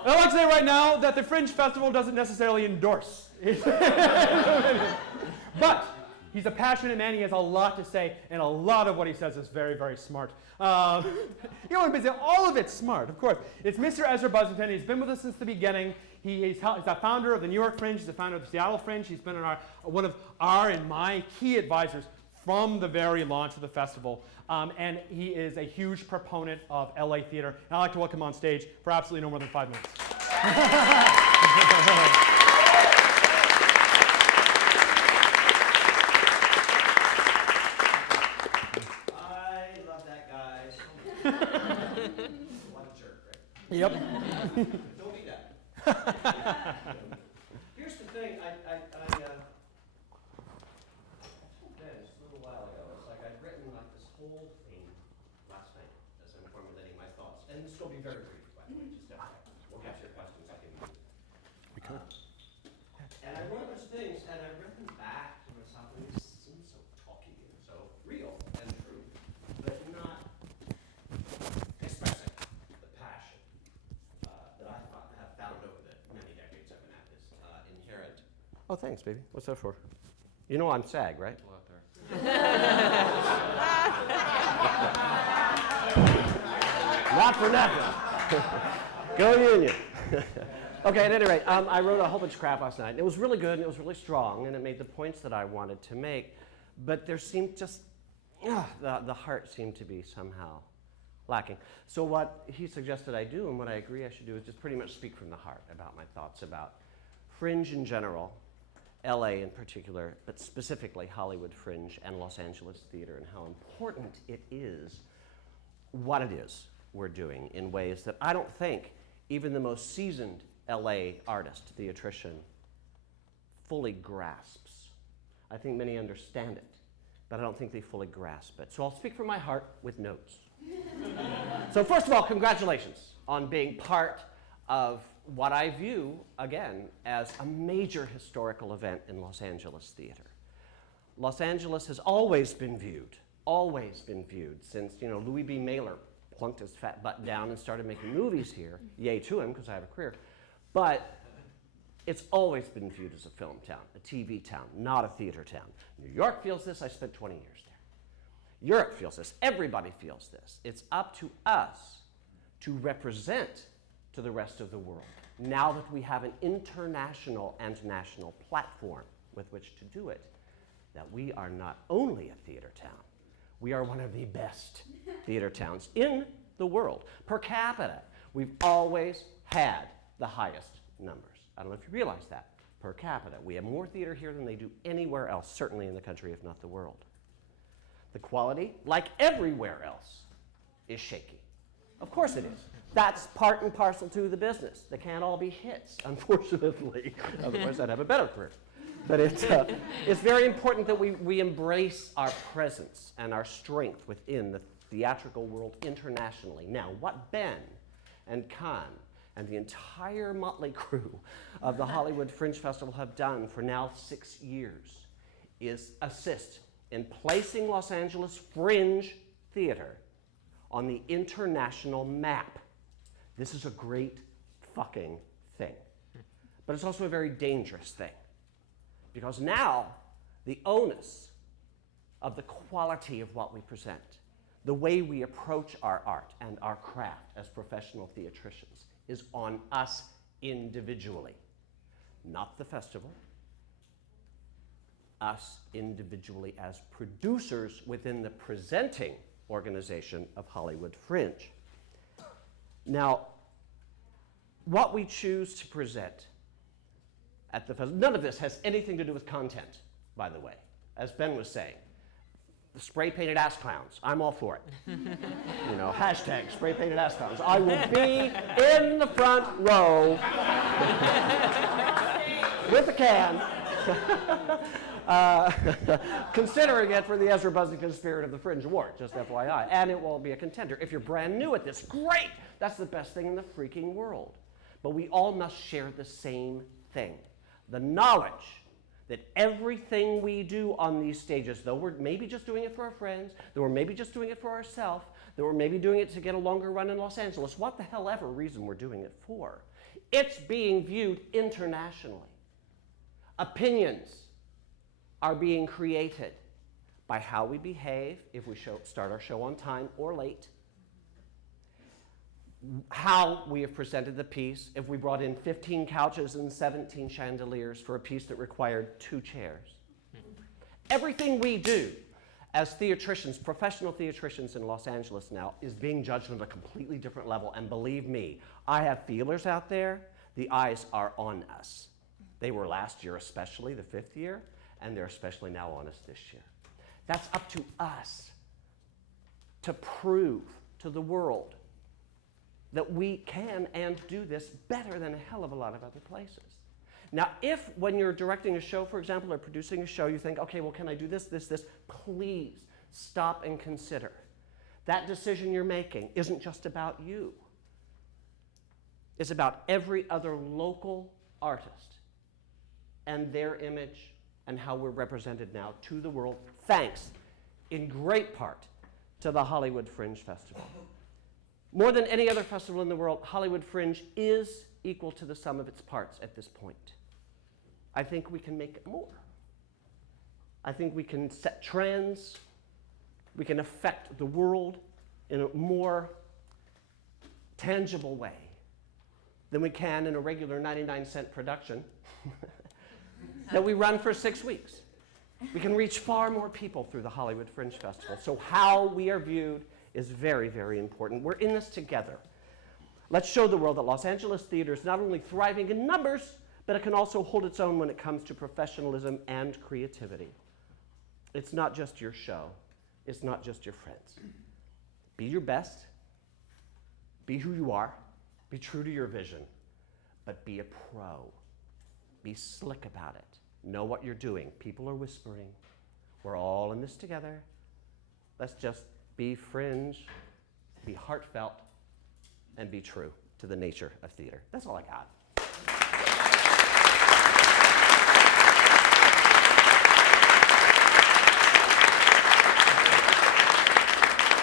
I want to say right now that the Fringe Festival doesn't necessarily endorse. But he's a passionate man. He has a lot to say, and a lot of what he says is very, very smart. You know, all of it's smart, of course. It's Mr. Ezra Buzzington. He's been with us since the beginning. He's the founder of the New York Fringe. He's the founder of the Seattle Fringe. He's been one of our and my key advisors from the very launch of the festival. And he is a huge proponent of LA theater. And I'd like to welcome on stage for absolutely no more than 5 minutes. I love that guy. What a jerk, right? Yep. Don't be that. Here's the thing. I just a little while ago, it's like I'd written like this whole thing last night as I'm formulating my thoughts. And this will be very brief, by the way, just we'll capture your questions like in We could. And I wrote those things, and I read them back to myself, and it seems so talky and so real and true, but not expressing the passion that I have found over the many decades I've been at this inherent. Oh, thanks, baby. What's that for? You know I'm SAG, right? Not for nothing. Go Union. Okay, at any rate, I wrote a whole bunch of crap last night. It was really good, and it was really strong, and it made the points that I wanted to make. But there seemed just, the heart seemed to be somehow lacking. So what he suggested I do, and what I agree I should do, is just pretty much speak from the heart about my thoughts about Fringe in general, LA in particular, but specifically Hollywood Fringe and Los Angeles theater, and how important it is, what it is we're doing in ways that I don't think even the most seasoned LA artist, theatrician, fully grasps. I think many understand it, but I don't think they fully grasp it. So I'll speak from my heart with notes. So first of all, congratulations on being part of what I view, again, as a major historical event in Los Angeles theater. Los Angeles has always been viewed since, Louis B. Mailer plunked his fat butt down and started making movies here. Yay to him, because I have a career. But it's always been viewed as a film town, a TV town, not a theater town. New York feels this. I spent 20 years there. Europe feels this. Everybody feels this. It's up to us to represent to the rest of the world, now that we have an international and national platform with which to do it, that we are not only a theater town, we are one of the best theater towns in the world. Per capita, we've always had the highest numbers. I don't know if you realize that. Per capita, we have more theater here than they do anywhere else, certainly in the country, if not the world. The quality, like everywhere else, is shaky. Of course it is. That's part and parcel to the business. They can't all be hits, unfortunately. Otherwise, I'd have a better career. But it's very important that we embrace our presence and our strength within the theatrical world internationally. Now, what Ben and Khan and the entire motley crew of the Hollywood Fringe Festival have done for now 6 years is assist in placing Los Angeles Fringe Theater on the international map. This is a great fucking thing. But it's also a very dangerous thing. Because now, the onus of the quality of what we present, The way we approach our art and our craft as professional theatricians is on us individually, not the festival, us individually as producers within the presenting organization of Hollywood Fringe. Now, what we choose to present at the festival, none of this has anything to do with content, by the way, as Ben was saying. The spray-painted ass clowns, I'm all for it. You know, hashtag spray-painted ass clowns. I will be in the front row with a can, considering it for the Ezra Buzzington Spirit of the Fringe Award, just FYI. And it will be a contender. If you're brand new at this, great! That's the best thing in the freaking world. But we all must share the same thing. The knowledge that everything we do on these stages, though we're maybe just doing it for our friends, though we're maybe just doing it for ourselves, though we're maybe doing it to get a longer run in Los Angeles, what the hell ever reason we're doing it for, it's being viewed internationally. Opinions are being created by how we behave if we start our show on time or late, how we have presented the piece, if we brought in 15 couches and 17 chandeliers for a piece that required 2 chairs. Everything we do as theatricians, professional theatricians in Los Angeles now, is being judged on a completely different level. And believe me, I have feelers out there. The eyes are on us. They were last year, especially the 5th year, and they're especially now on us this year. That's up to us to prove to the world that we can and do this better than a hell of a lot of other places. Now, if when you're directing a show, for example, or producing a show, you think, okay, well, can I do this, please stop and consider. That decision you're making isn't just about you. It's about every other local artist and their image and how we're represented now to the world, thanks in great part to the Hollywood Fringe Festival. More than any other festival in the world, Hollywood Fringe is equal to the sum of its parts at this point. I think we can make it more. I think we can set trends. We can affect the world in a more tangible way than we can in a regular 99-cent production that we run for 6 weeks. We can reach far more people through the Hollywood Fringe Festival. So how we are viewed is very, very important. We're in this together. Let's show the world that Los Angeles theater is not only thriving in numbers, but it can also hold its own when it comes to professionalism and creativity. It's not just your show. It's not just your friends. Be your best. Be who you are. Be true to your vision. But be a pro. Be slick about it. Know what you're doing. People are whispering. We're all in this together. Let's just be fringe, be heartfelt, and be true to the nature of theater. That's all I got.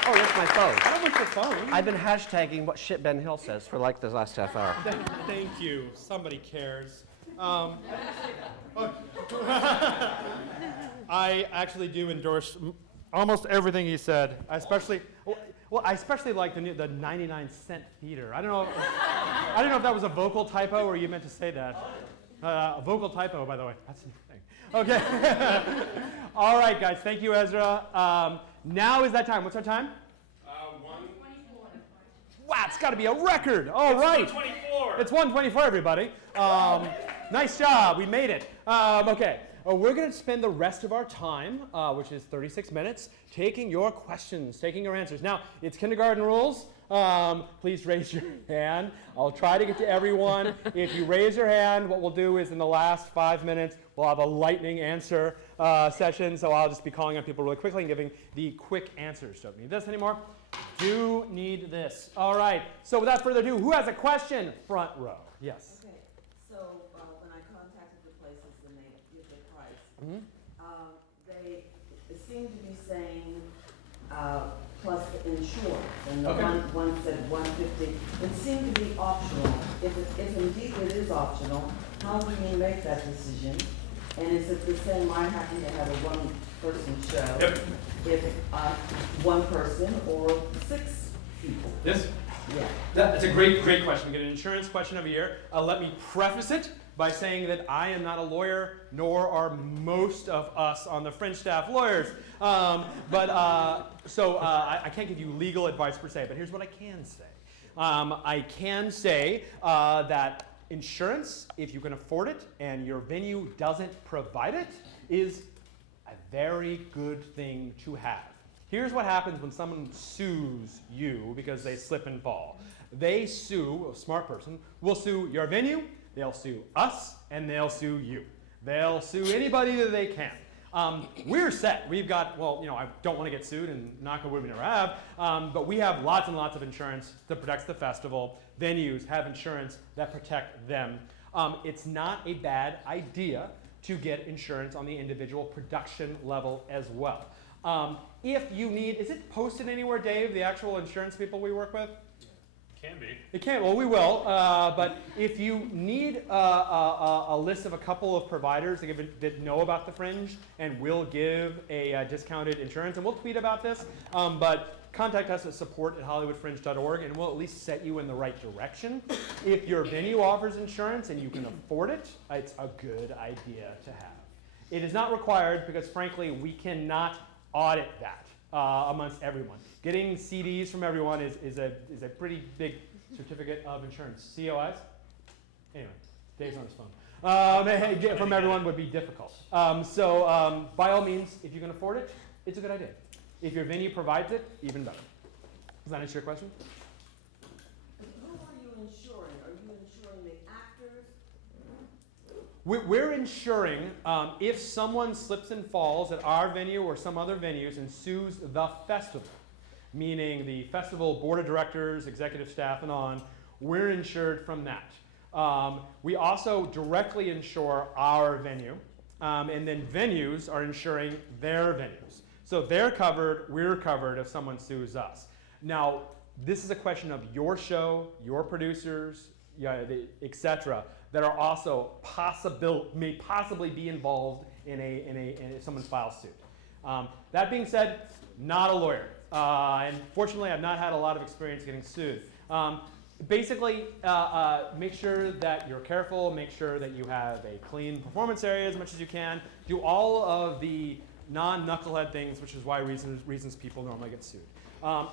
Oh, that's my phone. That was your phone. I've been hashtagging what shit Ben Hill says for like the last half hour. Thank you. Somebody cares. I actually do endorse almost everything he said. I especially like the 99-cent theater. I don't know if that was a vocal typo or you meant to say that. A vocal typo, by the way. That's a thing. Okay. All right, guys. Thank you, Ezra. Now is that time. What's our time? 1:24. Wow, it's got to be a record. All right. 1:24. It's 1:24, everybody. Nice job. We made it. Okay. We're going to spend the rest of our time, which is 36 minutes, taking your questions, taking your answers. Now, it's kindergarten rules. Please raise your hand. I'll try to get to everyone. If you raise your hand, what we'll do is in the last 5 minutes, we'll have a lightning answer session. So I'll just be calling on people really quickly and giving the quick answers. Don't need this anymore. Do need this. All right. So without further ado, who has a question? Front row. Yes. Okay. So when I contacted the places and they give their price, they seem to be saying plus the insurance, and the one said $150. It seemed to be optional. If indeed it is optional, how do you make that decision? And is it the same, I happen to have a one-person show. Yep. If one person or 6 people? Yes? Yeah. That's a great question. We get an insurance question of a year. Let me preface it by saying that I am not a lawyer, nor are most of us on the Fringe staff lawyers. So I can't give you legal advice per se, but here's what I can say. I can say that insurance, if you can afford it and your venue doesn't provide it, is a very good thing to have. Here's what happens when someone sues you because they slip and fall. They sue, a smart person, will sue your venue, they'll sue us, and they'll sue you. They'll sue anybody that they can. We're set. We've got, well, you know, I don't want to get sued, and knock on wood we never have, but we have lots and lots of insurance that protects the festival. Venues have insurance that protect them. It's not a bad idea to get insurance on the individual production level as well. If you need, is it posted anywhere, Dave, the actual insurance people we work with? Can be. It can, well, we will. But if you need a list of a couple of providers that know about the Fringe and will give a discounted insurance, and we'll tweet about this, but contact us at support@hollywoodfringe.org, and we'll at least set you in the right direction. If your venue offers insurance and you can afford it, it's a good idea to have. It is not required because, frankly, we cannot audit that amongst everyone. Getting CDs from everyone is a pretty big certificate of insurance. COIs? Anyway, Dave's on his phone. From everyone would be difficult. So by all means, if you can afford it, it's a good idea. If your venue provides it, even better. Does that answer your question? Who are you insuring? Are you insuring the actors? We're insuring if someone slips and falls at our venue or some other venues and sues the festival, meaning the festival board of directors, executive staff, and on, we're insured from that. We also directly insure our venue, and then venues are insuring their venues. So they're covered, we're covered if someone sues us. Now, this is a question of your show, your producers, etc., that are also may possibly be involved in if someone files suit. That being said, not a lawyer. And fortunately, I've not had a lot of experience getting sued. Basically, make sure that you're careful, make sure that you have a clean performance area as much as you can. Do all of the non-knucklehead things, which is why reasons people normally get sued. And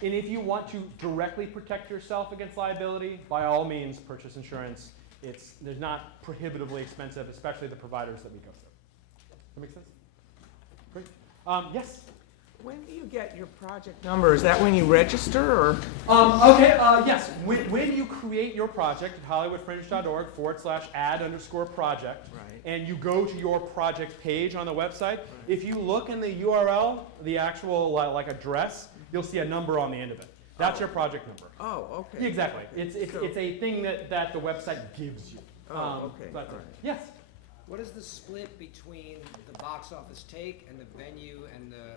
if you want to directly protect yourself against liability, by all means, purchase insurance. They're not prohibitively expensive, especially the providers that we go through. That make sense? Great. Yes? When do you get your project number? Is that when you register, or? Yes. When you create your project at hollywoodfringe.org/add_project, Right. and you go to your project page on the website, if you look in the URL, the actual like address, you'll see a number on the end of it. That's your project number. Oh, okay. Exactly. It's a thing that the website gives you. Okay. So that's it. All right. Yes. What is the split between the box office take and the venue and the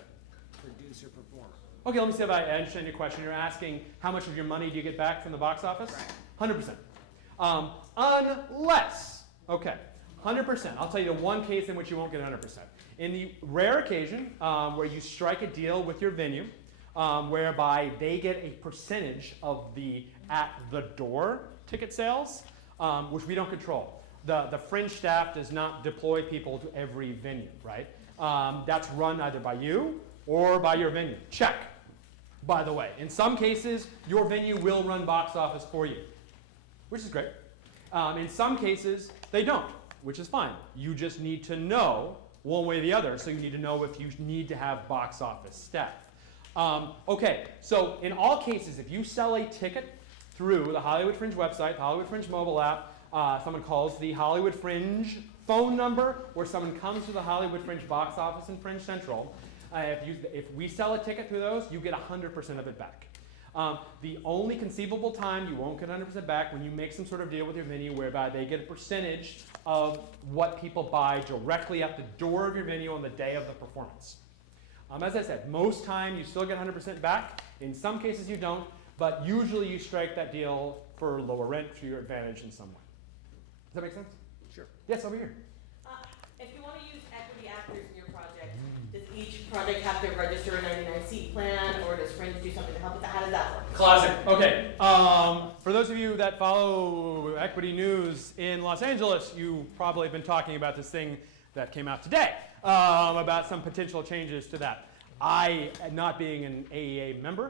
producer performer? Okay, let me see if I understand your question. You're asking how much of your money do you get back from the box office? Right. 100%. Unless, okay, 100%. I'll tell you the one case in which you won't get 100%. In the rare occasion where you strike a deal with your venue, whereby they get a percentage of the at-the-door ticket sales, which we don't control. The Fringe staff does not deploy people to every venue, right? That's run either by you or by your venue. Check, by the way. In some cases, your venue will run box office for you, which is great. In some cases, they don't, which is fine. You just need to know one way or the other, so you need to know if you need to have box office staff. Okay, so in all cases, if you sell a ticket through the Hollywood Fringe website, the Hollywood Fringe mobile app, someone calls the Hollywood Fringe phone number, or someone comes to the Hollywood Fringe box office in Fringe Central, if we sell a ticket through those, you get 100% of it back. The only conceivable time you won't get 100% back when you make some sort of deal with your venue whereby they get a percentage of what people buy directly at the door of your venue on the day of the performance. As I said, most time you still get 100% back. In some cases you don't, but usually you strike that deal for lower rent to your advantage in some way. Does that make sense? Sure. Yes, over here. each project have to register a 99-seat plan, or does Fringe do something to help with that? How does that work? Classic. Okay. For those of you that follow equity news in Los Angeles, you probably have been talking about this thing that came out today about some potential changes to that. I, not being an AEA member,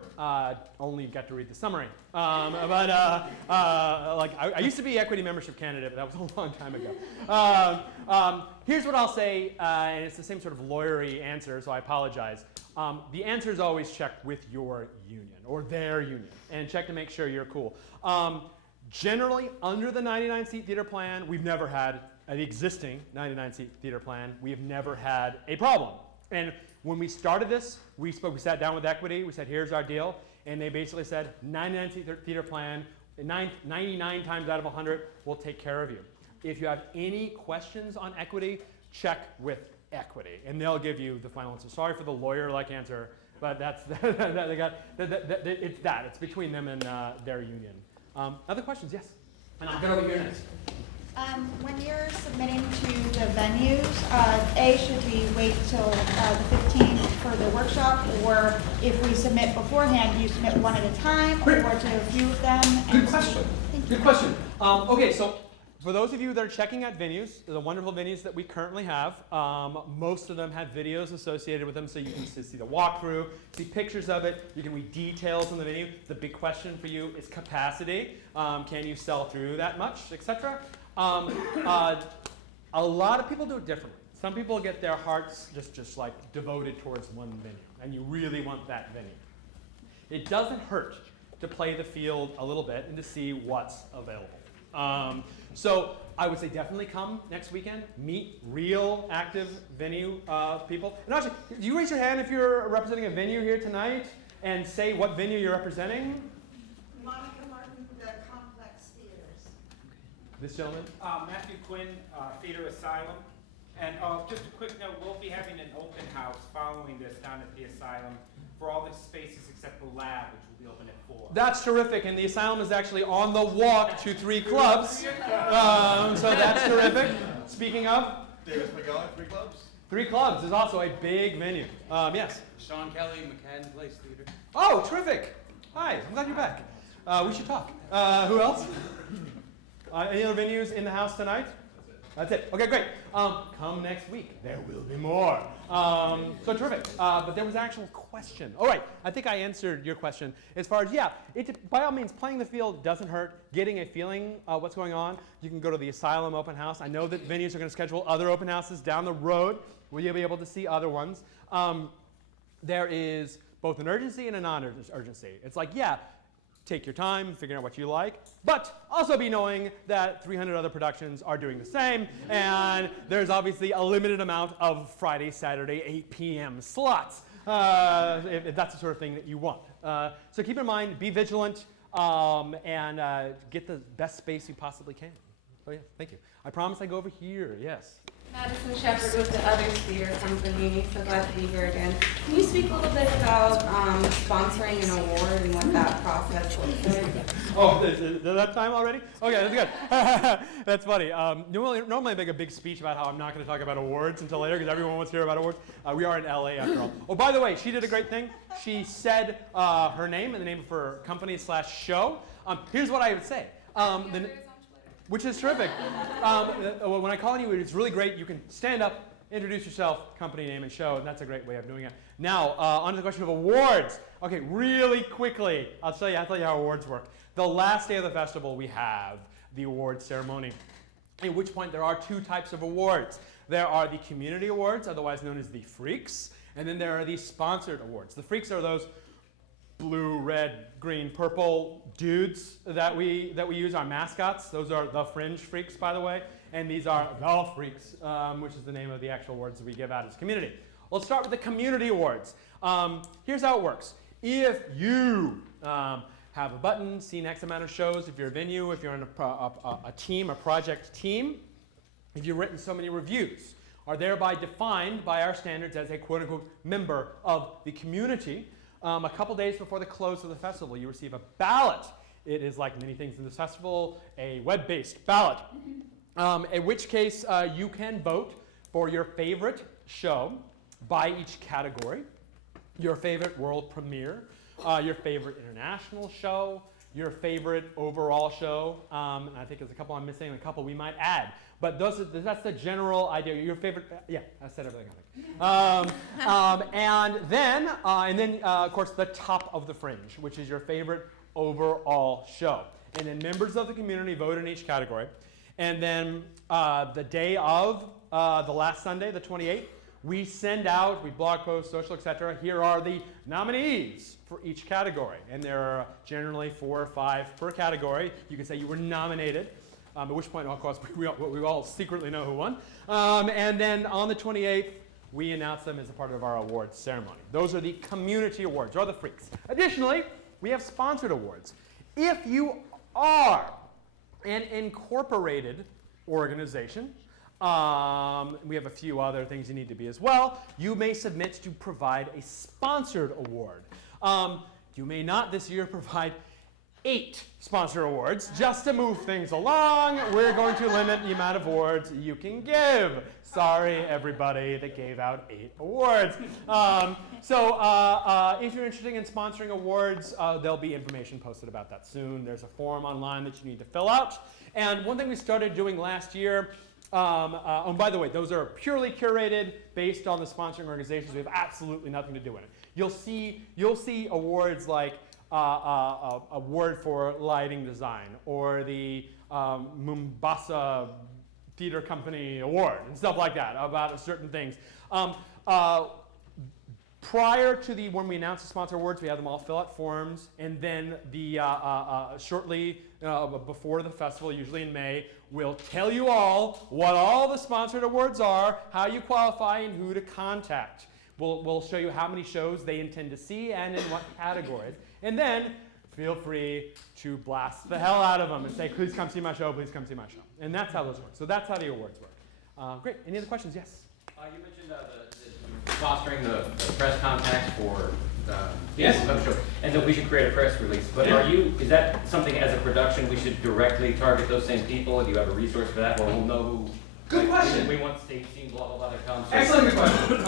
only got to read the summary. I used to be equity membership candidate, but that was a long time ago. Here's what I'll say, and it's the same sort of lawyery answer, so I apologize. The answer is always check with your union or their union, and check to make sure you're cool. Generally, under the 99-seat theater plan, we've never had the existing 99-seat theater plan. We have never had a problem. And when we started this, we sat down with equity, we said, here's our deal, and they basically said, 99 theater plan, 99 times out of 100, we'll take care of you. If you have any questions on equity, check with equity, and they'll give you the final answer. Sorry for the lawyer-like answer, but that's it's between them and their union. Other questions? Yes. And I'll get over here next. When you're submitting to the venues, should we wait till the 15th for the workshop, or if we submit beforehand, do you submit one at a time, or to a few of them? Good question. Good question. Okay, so for those of you that are checking out venues, the wonderful venues that we currently have, most of them have videos associated with them, so you can see the walkthrough, see pictures of it, you can read details on the venue. The big question for you is capacity. Can you sell through that much, etc.? A lot of people do it differently. Some people get their hearts just like devoted towards one venue, and you really want that venue. It doesn't hurt to play the field a little bit and to see what's available. So I would say definitely come next weekend, meet real active venue people. And actually, do you raise your hand if you're representing a venue here tonight and say what venue you're representing? This gentleman? Matthew Quinn, Theater Asylum. And just a quick note, we'll be having an open house following this down at the Asylum for all the spaces except the lab, which will be open at 4. That's terrific, and the Asylum is actually on the walk to 3 clubs. So that's terrific. Speaking of? Davis McGowan, 3 clubs. 3 clubs is also a big venue. Yes? Sean Kelly, McCann Place Theater. Oh, terrific. Hi, I'm glad you're back. We should talk. Who else? Any other venues in the house tonight? That's it. Okay, great. Come next week. There will be more. So terrific. But there was an actual question. All right, I think I answered your question. As far as, by all means, playing the field doesn't hurt. Getting a feeling what's going on. You can go to the Asylum open house. I know that venues are going to schedule other open houses down the road where you'll be able to see other ones. There is both an urgency and a non-urgency. It's like, take your time, figuring out what you like, but also be knowing that 300 other productions are doing the same, and there's obviously a limited amount of Friday, Saturday, 8 p.m. slots, if that's the sort of thing that you want. So keep in mind, be vigilant, and get the best space you possibly can. Oh yeah, thank you. I promise I go over here, yes. Madison Shepherd with the Other Theater Company, so glad to be here again. Can you speak a little bit about sponsoring an award and what that process looks like? Oh, is that time already? Okay, that's good. That's funny. Normally I make a big speech about how I'm not going to talk about awards until later because everyone wants to hear about awards. We are in LA after all. Oh, by the way, she did a great thing. She said her name and the name of her company/show. Here's what I would say. Which is terrific. When I call on you, it's really great. You can stand up, introduce yourself, company name and show, and that's a great way of doing it. Now, on to the question of awards. Okay, really quickly, I'll tell you how awards work. The last day of the festival, we have the awards ceremony, at which point there are 2 types of awards. There are the community awards, otherwise known as the Freaks, and then there are the sponsored awards. The Freaks are those blue, red, green, purple dudes that we use, our mascots. Those are the Fringe Freaks, by the way. And these are the Freaks, which is the name of the actual awards that we give out as community. Let's start with the community awards. Here's how it works. If you have a button, seen X amount of shows, if you're a venue, if you're on a team, a project team, if you've written so many reviews, are thereby defined by our standards as a quote-unquote member of the community. A couple days before the close of the festival, you receive a ballot. It is like many things in this festival, a web-based ballot. In which case, you can vote for your favorite show by each category. Your favorite world premiere, your favorite international show, your favorite overall show. And I think there's a couple I'm missing and a couple we might add. But that's the general idea. Your favorite, yeah, I said everything I think. And then, of course, the top of the Fringe, which is your favorite overall show. And then members of the community vote in each category. And then the day of the last Sunday, the 28th, we send out, we blog post, social, etc. Here are the nominees for each category. And there are generally 4 or 5 per category. You can say you were nominated, at which point, of course, we all secretly know who won. And then on the 28th, we announce them as a part of our awards ceremony. Those are the community awards, or the freaks. Additionally, we have sponsored awards. If you are an incorporated organization, we have a few other things you need to be as well. You may submit to provide a sponsored award. You may not this year provide 8 sponsor awards. Just to move things along, we're going to limit the amount of awards you can give. Sorry, everybody that gave out 8 awards. If you're interested in sponsoring awards, there'll be information posted about that soon. There's a form online that you need to fill out. And one thing we started doing last year, and by the way, those are purely curated based on the sponsoring organizations. We have absolutely nothing to do with it. You'll see awards like award for lighting design, or the Mombasa Theater Company Award, and stuff like that about certain things. Prior to when we announce the sponsor awards, we have them all fill out forms, and then shortly before the festival, usually in May, we'll tell you all what all the sponsored awards are, how you qualify, and who to contact. We'll show you how many shows they intend to see and in what categories. And then feel free to blast the hell out of them and say, please come see my show, please come see my show. And that's how those work. So that's how the awards work. Great. Any other questions? Yes? You mentioned fostering the press contacts for Yes. show, and that we should create a press release. But is that something as a production we should directly target those same people? Do you have a resource for that where we'll know who? Good question. We want state scene, blah, blah, blah, to come. Excellent good question.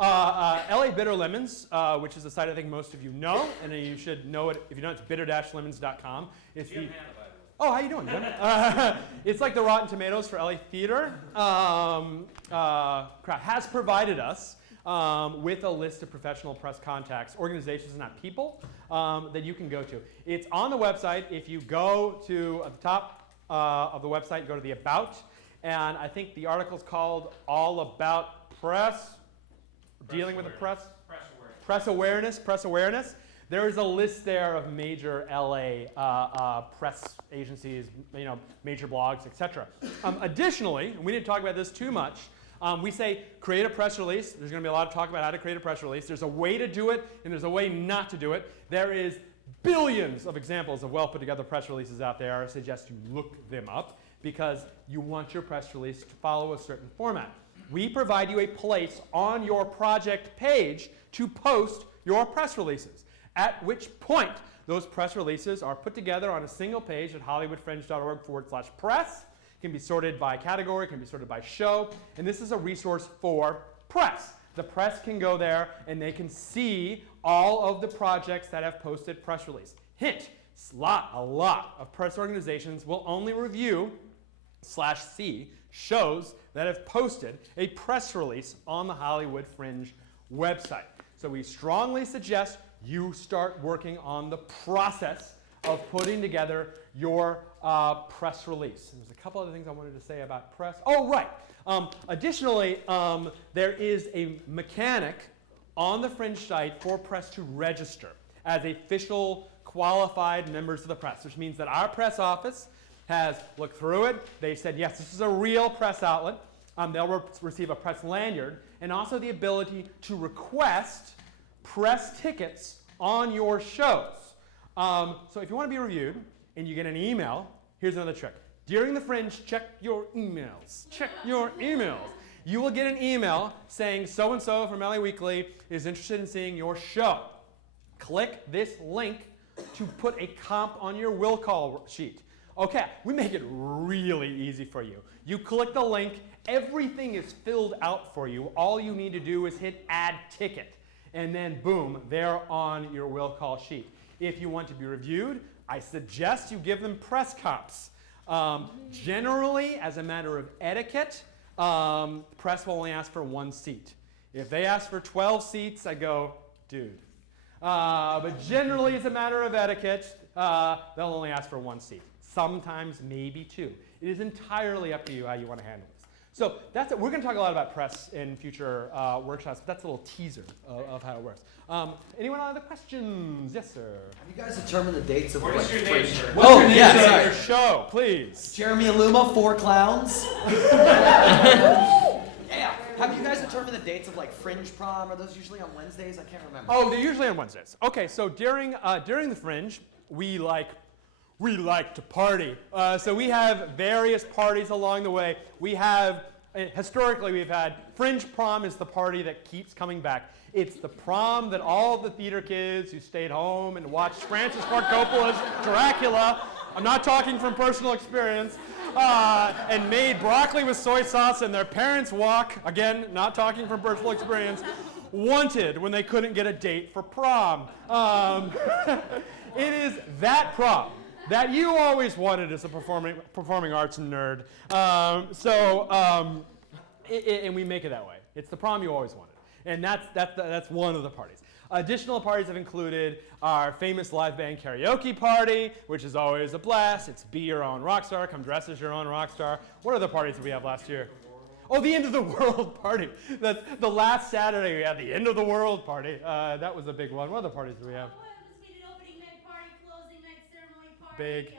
LA Bitter Lemons, which is a site I think most of you know, and you should know it. If you don't, it's bitter-lemons.com. It's the, oh, how you doing? It's like the Rotten Tomatoes for LA theater. Has provided us with a list of professional press contacts, organizations, not people, that you can go to. It's on the website. If you go to at the top of the website, go to the About. And I think the article's called All About Press, dealing with the press. Press awareness. There is a list there of major LA press agencies, major blogs, etc. Additionally, and we didn't talk about this too much, we say create a press release. There's going to be a lot of talk about how to create a press release. There's a way to do it, and there's a way not to do it. There is billions of examples of well put together press releases out there. I suggest you look them up, because you want your press release to follow a certain format. We provide you a place on your project page to post your press releases, at which point those press releases are put together on a single page at hollywoodfringe.org/press. Can be sorted by category, can be sorted by show, and this is a resource for press. The press can go there and they can see all of the projects that have posted press release. Hint, a lot of press organizations will only review /see shows that have posted a press release on the Hollywood Fringe website. So we strongly suggest you start working on the process of putting together your press release. And there's a couple other things I wanted to say about press. Oh, right. Additionally, there is a mechanic on the Fringe site for press to register as official qualified members of the press, which means that our press office has looked through it. They said, yes, this is a real press outlet. They'll receive a press lanyard and also the ability to request press tickets on your shows. So if you want to be reviewed and you get an email, here's another trick. During the Fringe, check your emails. Check your emails. You will get an email saying so-and-so from LA Weekly is interested in seeing your show. Click this link to put a comp on your will call sheet. Okay, we make it really easy for you. You click the link Everything is filled out for you. All you need to do is hit add ticket. And then boom, they're on your will call sheet. If you want to be reviewed, I suggest you give them press comps. Generally, as a matter of etiquette, press will only ask for 1 seat. If they ask for 12 seats, I go, dude. But generally, as a matter of etiquette, they'll only ask for 1 seat. Sometimes maybe 2. It is entirely up to you how you want to handle this. So that's it. We're going to talk a lot about press in future workshops, but that's a little teaser of how it works. Anyone other questions? Yes, sir. Have you guys determined the dates of What is your name, Fringe? sir? What's your name yeah, of sorry. your show, please? Jeremy Aluma, 4 Clowns. Yeah. Have you guys determined the dates of like Fringe Prom? Are those usually on Wednesdays? I can't remember. Oh, they're usually on Wednesdays. Okay, so during the Fringe, we like to party. So we have various parties along the way. We have, historically, we've had Fringe Prom is the party that keeps coming back. It's the prom that all the theater kids who stayed home and watched Francis Ford Coppola's Dracula, I'm not talking from personal experience, and made broccoli with soy sauce and their parents' wok, again, not talking from personal experience, wanted when they couldn't get a date for prom. It is that prom that you always wanted as a performing arts nerd. And we make it that way. It's the prom you always wanted. And that's one of the parties. Additional parties have included our famous live band karaoke party, which is always a blast. It's be your own rock star, come dress as your own rock star. What other parties did we have last year? Oh, the end of the world party. The last Saturday we had the end of the world party. That was a big one. What other parties do we have? Opening night party, closing night ceremony party. Big.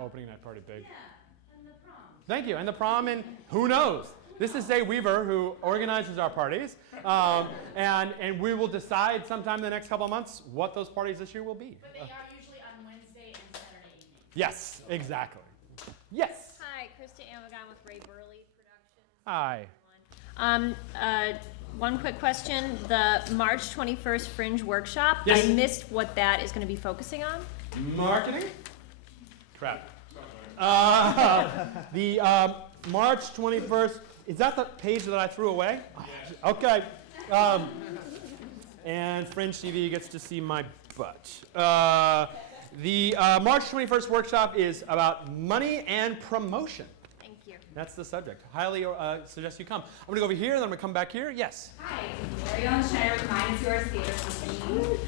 Opening night party, big. Yeah, and the prom. Thank you. And the prom, and who knows? This is Zay Weaver, who organizes our parties. And we will decide sometime in the next couple of months what those parties this year will be. But they are usually on Wednesday and Saturday evening. Yes, exactly. Yes. Hi, Krista Amagon with Ray Burley Productions. Hi. One quick question. The March 21st Fringe Workshop, Yes. I missed what that is going to be focusing on. Marketing? Crap. The March 21st, is that the page that I threw away? Yes. Okay. And Fringe TV gets to see my butt. The March 21st workshop is about money and promotion. Thank you. That's the subject. Highly suggest you come. I'm going to go over here, then I'm going to come back here. Yes? Hi, Marion Schneider with Mine is Yours Theater Company.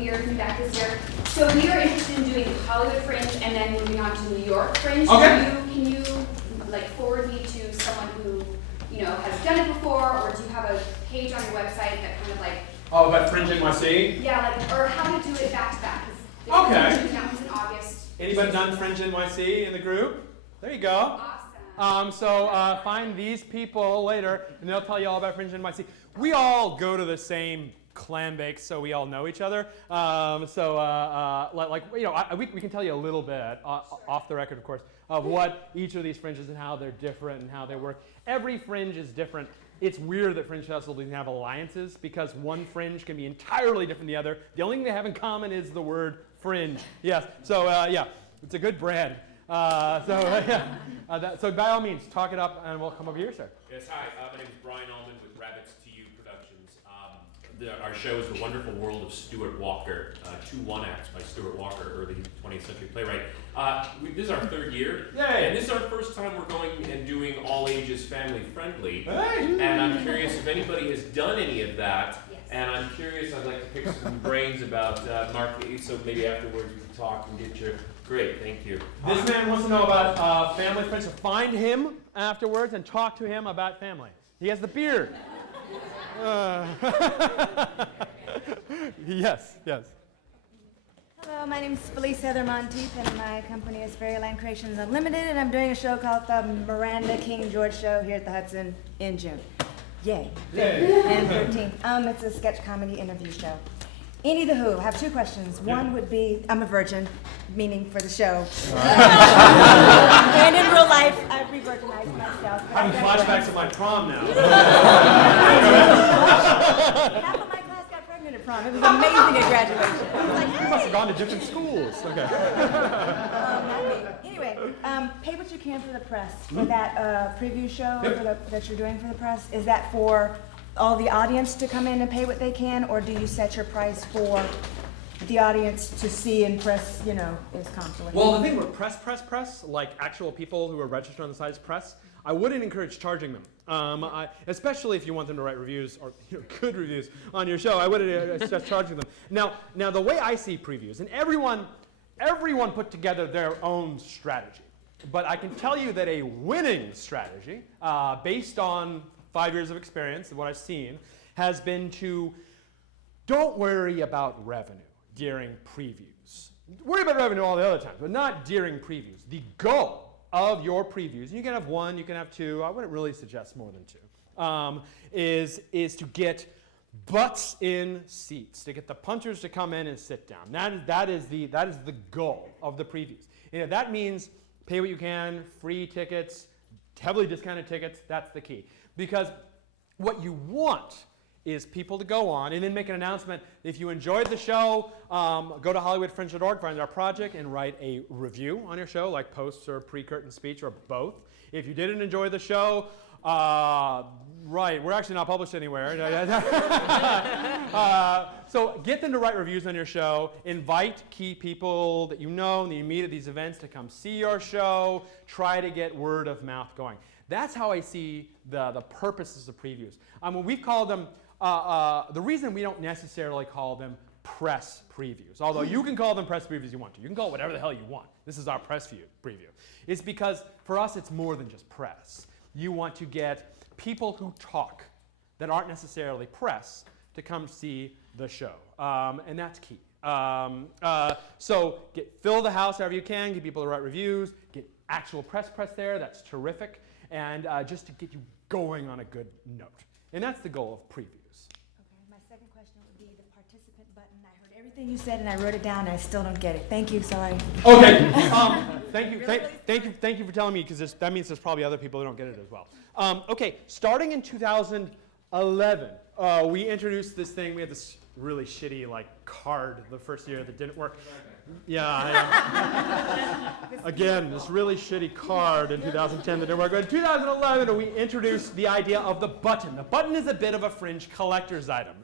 We are coming back this year. So we are interested in doing Hollywood Fringe and then moving on to New York Fringe. Okay. Can you like forward me to someone who has done it before, or do you have a page on your website that kind of like? Oh, about Fringe NYC? Yeah, like, or how to do it back to back. Okay. That one's in August. Anybody done Fringe NYC in the group? There you go. Awesome. So find these people later, and they'll tell you all about Fringe NYC. We all go to the same clam bakes, so we all know each other. We can tell you a little bit, off the record, of course, of what each of these fringes and how they're different and how they work. Every fringe is different. It's weird that Fringe Festival doesn't have alliances because one fringe can be entirely different than the other. The only thing they have in common is the word fringe. Yes. So it's a good brand. So by all means, talk it up, and we'll come over here, sir. Yes, hi. My name is Brian Allman with Rabbits to You Productions. Our show is The Wonderful World of Stuart Walker, 2 one-acts by Stuart Walker, early 20th century playwright. This is our 3rd year, Yay. And this is our first time we're going and doing all ages family friendly. Hey. And I'm curious if anybody has done any of that. Yes. And I'm curious, I'd like to pick some brains about marketing, so maybe afterwards we can talk and get your. Great, thank you. This man wants to know about family friends, so find him afterwards and talk to him about family. He has the beard. Yes. Hello, my name is Felice Heather Monteith, and my company is Fairyland Creations Unlimited, and I'm doing a show called the Miranda King George Show here at the Hudson in June. Yay. And 13th. It's a sketch comedy interview show. Any the Who, I have 2 questions. One would be, I'm a virgin, meaning for the show. And in real life, I've re-virginized myself. Having flashbacks of my prom now. Half of my class got pregnant at prom. It was amazing at graduation. I was like, You must have gone to different schools. Okay. not me. Anyway, pay what you can for the press for that preview show that you're doing for the press. Is that for all the audience to come in and pay what they can, or do you set your price for the audience to see and press, is comfortable? Well, the thing with press, like actual people who are registered on the site as press, I wouldn't encourage charging them. Especially if you want them to write reviews or good reviews on your show. I wouldn't suggest charging them. Now, the way I see previews, and everyone put together their own strategy. But I can tell you that a winning strategy, based on 5 years of experience and what I've seen, has been to don't worry about revenue during previews. Worry about revenue all the other times, but not during previews. The goal of your previews, and you can have one, you can have two, I wouldn't really suggest more than two, is to get butts in seats, to get the punchers to come in and sit down. That is the goal of the previews. That means pay what you can, free tickets, heavily discounted tickets, that's the key. Because what you want is people to go on and then make an announcement. If you enjoyed the show, go to HollywoodFringe.org, find our project, and write a review on your show, like posts or pre-curtain speech or both. If you didn't enjoy the show, we're actually not published anywhere. So get them to write reviews on your show. Invite key people that you know and that you meet at these events to come see your show. Try to get word of mouth going. That's how I see the purposes of previews. We've called them, the reason we don't necessarily call them press previews, although you can call them press previews if you want to. You can call it whatever the hell you want. This is our press preview. It's because for us it's more than just press. You want to get people who talk that aren't necessarily press to come see the show, and that's key. So fill the house however you can, get people to write reviews, get actual press there, that's terrific, and just to get you going on a good note. And that's the goal of previews. Okay, my second question would be the participant button. I heard everything you said and I wrote it down and I still don't get it. Thank you, sorry. Okay, thank you for telling me, because that means there's probably other people who don't get it as well. Okay, starting in 2011, we introduced this thing. We had this really shitty card the first year that didn't work. Yeah, again, this really shitty card in 2010 that didn't work. In 2011, we introduced the idea of the button. The button is a bit of a Fringe collector's item.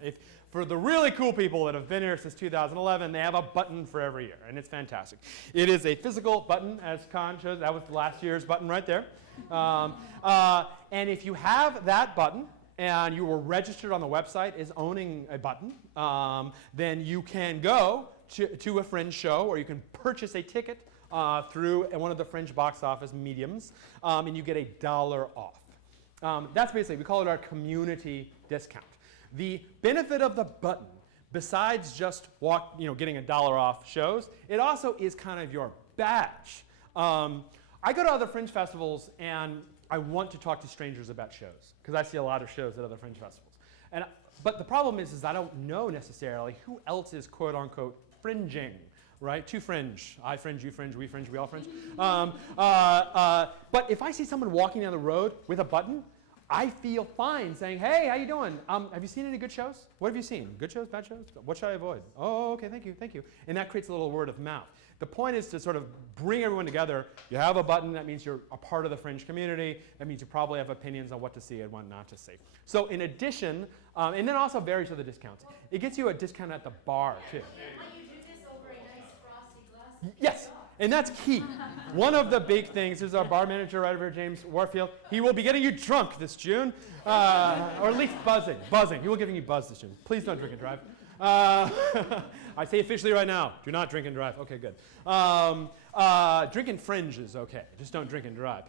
For the really cool people that have been here since 2011, they have a button for every year, and it's fantastic. It is a physical button, as Con shows. That was last year's button right there. And if you have that button, and you were registered on the website as owning a button, then you can go to a Fringe show, or you can purchase a ticket through one of the Fringe box office mediums, and you get $1 off. That's basically, we call it our community discount. The benefit of the button, besides just getting $1 off shows, it also is kind of your badge. I go to other Fringe festivals, and I want to talk to strangers about shows, because I see a lot of shows at other Fringe festivals. But the problem is I don't know necessarily who else is quote-unquote fringing, right? To Fringe. I fringe, you fringe, we fringe, we all fringe. But if I see someone walking down the road with a button, I feel fine saying, hey, how you doing? Have you seen any good shows? What have you seen? Good shows, bad shows? What should I avoid? Oh, okay, thank you. And that creates a little word of mouth. The point is to sort of bring everyone together. You have a button, that means you're a part of the Fringe community. That means you probably have opinions on what to see and what not to see. So in addition, and then also varies with the discounts. It gets you a discount at the bar, too. Yes, and that's key. One of the big things is our bar manager right over here, James Warfield. He will be getting you drunk this June, or at least buzzing. He will be giving you buzz this June. Please don't drink and drive. I say officially right now, do not drink and drive. Okay, good. Drinking Fringe is okay. Just don't drink and drive.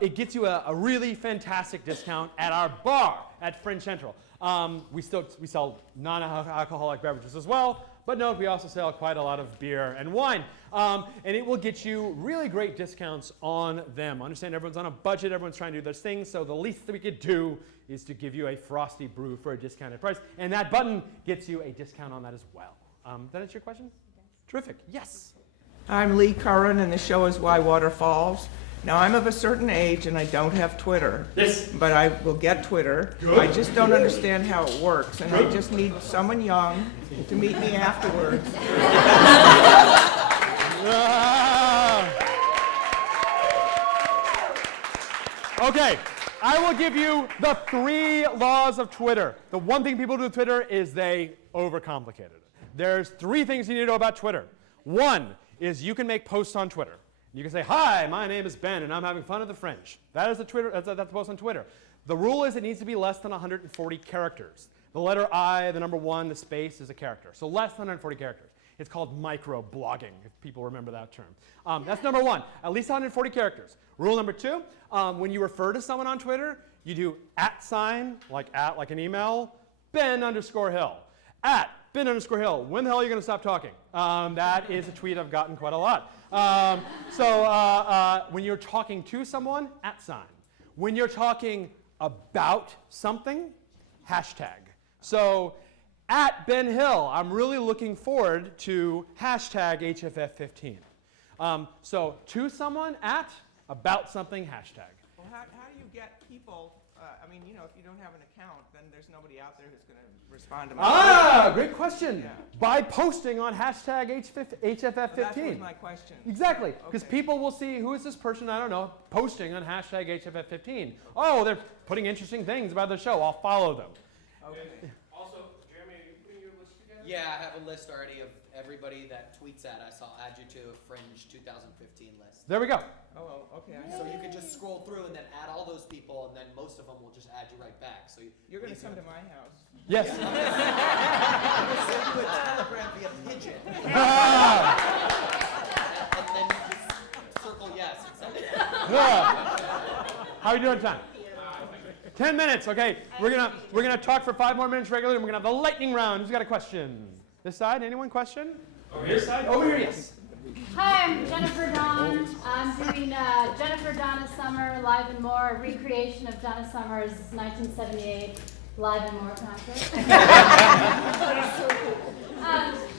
It gets you a really fantastic discount at our bar at Fringe Central. We sell non-alcoholic beverages as well. But note, we also sell quite a lot of beer and wine. And it will get you really great discounts on them. Understand everyone's on a budget, everyone's trying to do those things, so the least that we could do is to give you a frosty brew for a discounted price. And that button gets you a discount on that as well. That answer your question? Yes. Terrific. Yes. I'm Lee Curran, and the show is Why Water Falls. Now, I'm of a certain age and I don't have Twitter. Yes. But I will get Twitter. Good. I just don't understand how it works, and I just need someone young to meet me afterwards. Okay, I will give you the 3 laws of Twitter. The one thing people do with Twitter is they overcomplicate it. There's 3 things you need to know about Twitter. One is you can make posts on Twitter. You can say, "Hi, my name is Ben, and I'm having fun at the Fringe." That is that's the post on Twitter. The rule is it needs to be less than 140 characters. The letter I, the number 1, the space is a character. So less than 140 characters. It's called micro-blogging, if people remember that term. That's number 1, at least 140 characters. Rule number 2, when you refer to someone on Twitter, you do @, like an email, Ben_Hill. @Ben_Hill. When the hell are you going to stop talking? That is a tweet I've gotten quite a lot. When you're talking to someone, @. When you're talking about something, hashtag. So @BenHill, I'm really looking forward to hashtag HFF15. So to someone, about something, hashtag. Well, how do you get people, I mean, if you don't have an account, then there's nobody out there who's going to respond to my Great question. Yeah. By posting on hashtag HFF15. That was my question. Exactly, because people will see, who is this person, I don't know, posting on hashtag HFF15. Oh, they're putting interesting things about the show. I'll follow them. Okay. Also, Jeremy, are you putting your list together? Yeah, I have a list already of everybody that tweets at us. I'll add you to a Fringe 2015 list. There we go. Oh, okay. So you can just scroll through and then add all those people, and then most of them will just add you right back. So you're going to come to my house. Yes. I'm going to send you a telegram via pigeon. And then you just circle yes and send it. How are you doing time? 10 minutes. Okay, we're gonna talk for 5 more minutes regularly, and we're gonna have the lightning round. Who's got a question? This side? Anyone question? Over here. Side? Over here, yes. Hi, I'm Jennifer Dawn. I'm doing Jennifer Donna Summer Live and More, a recreation of Donna Summer's 1978 Live and More concert.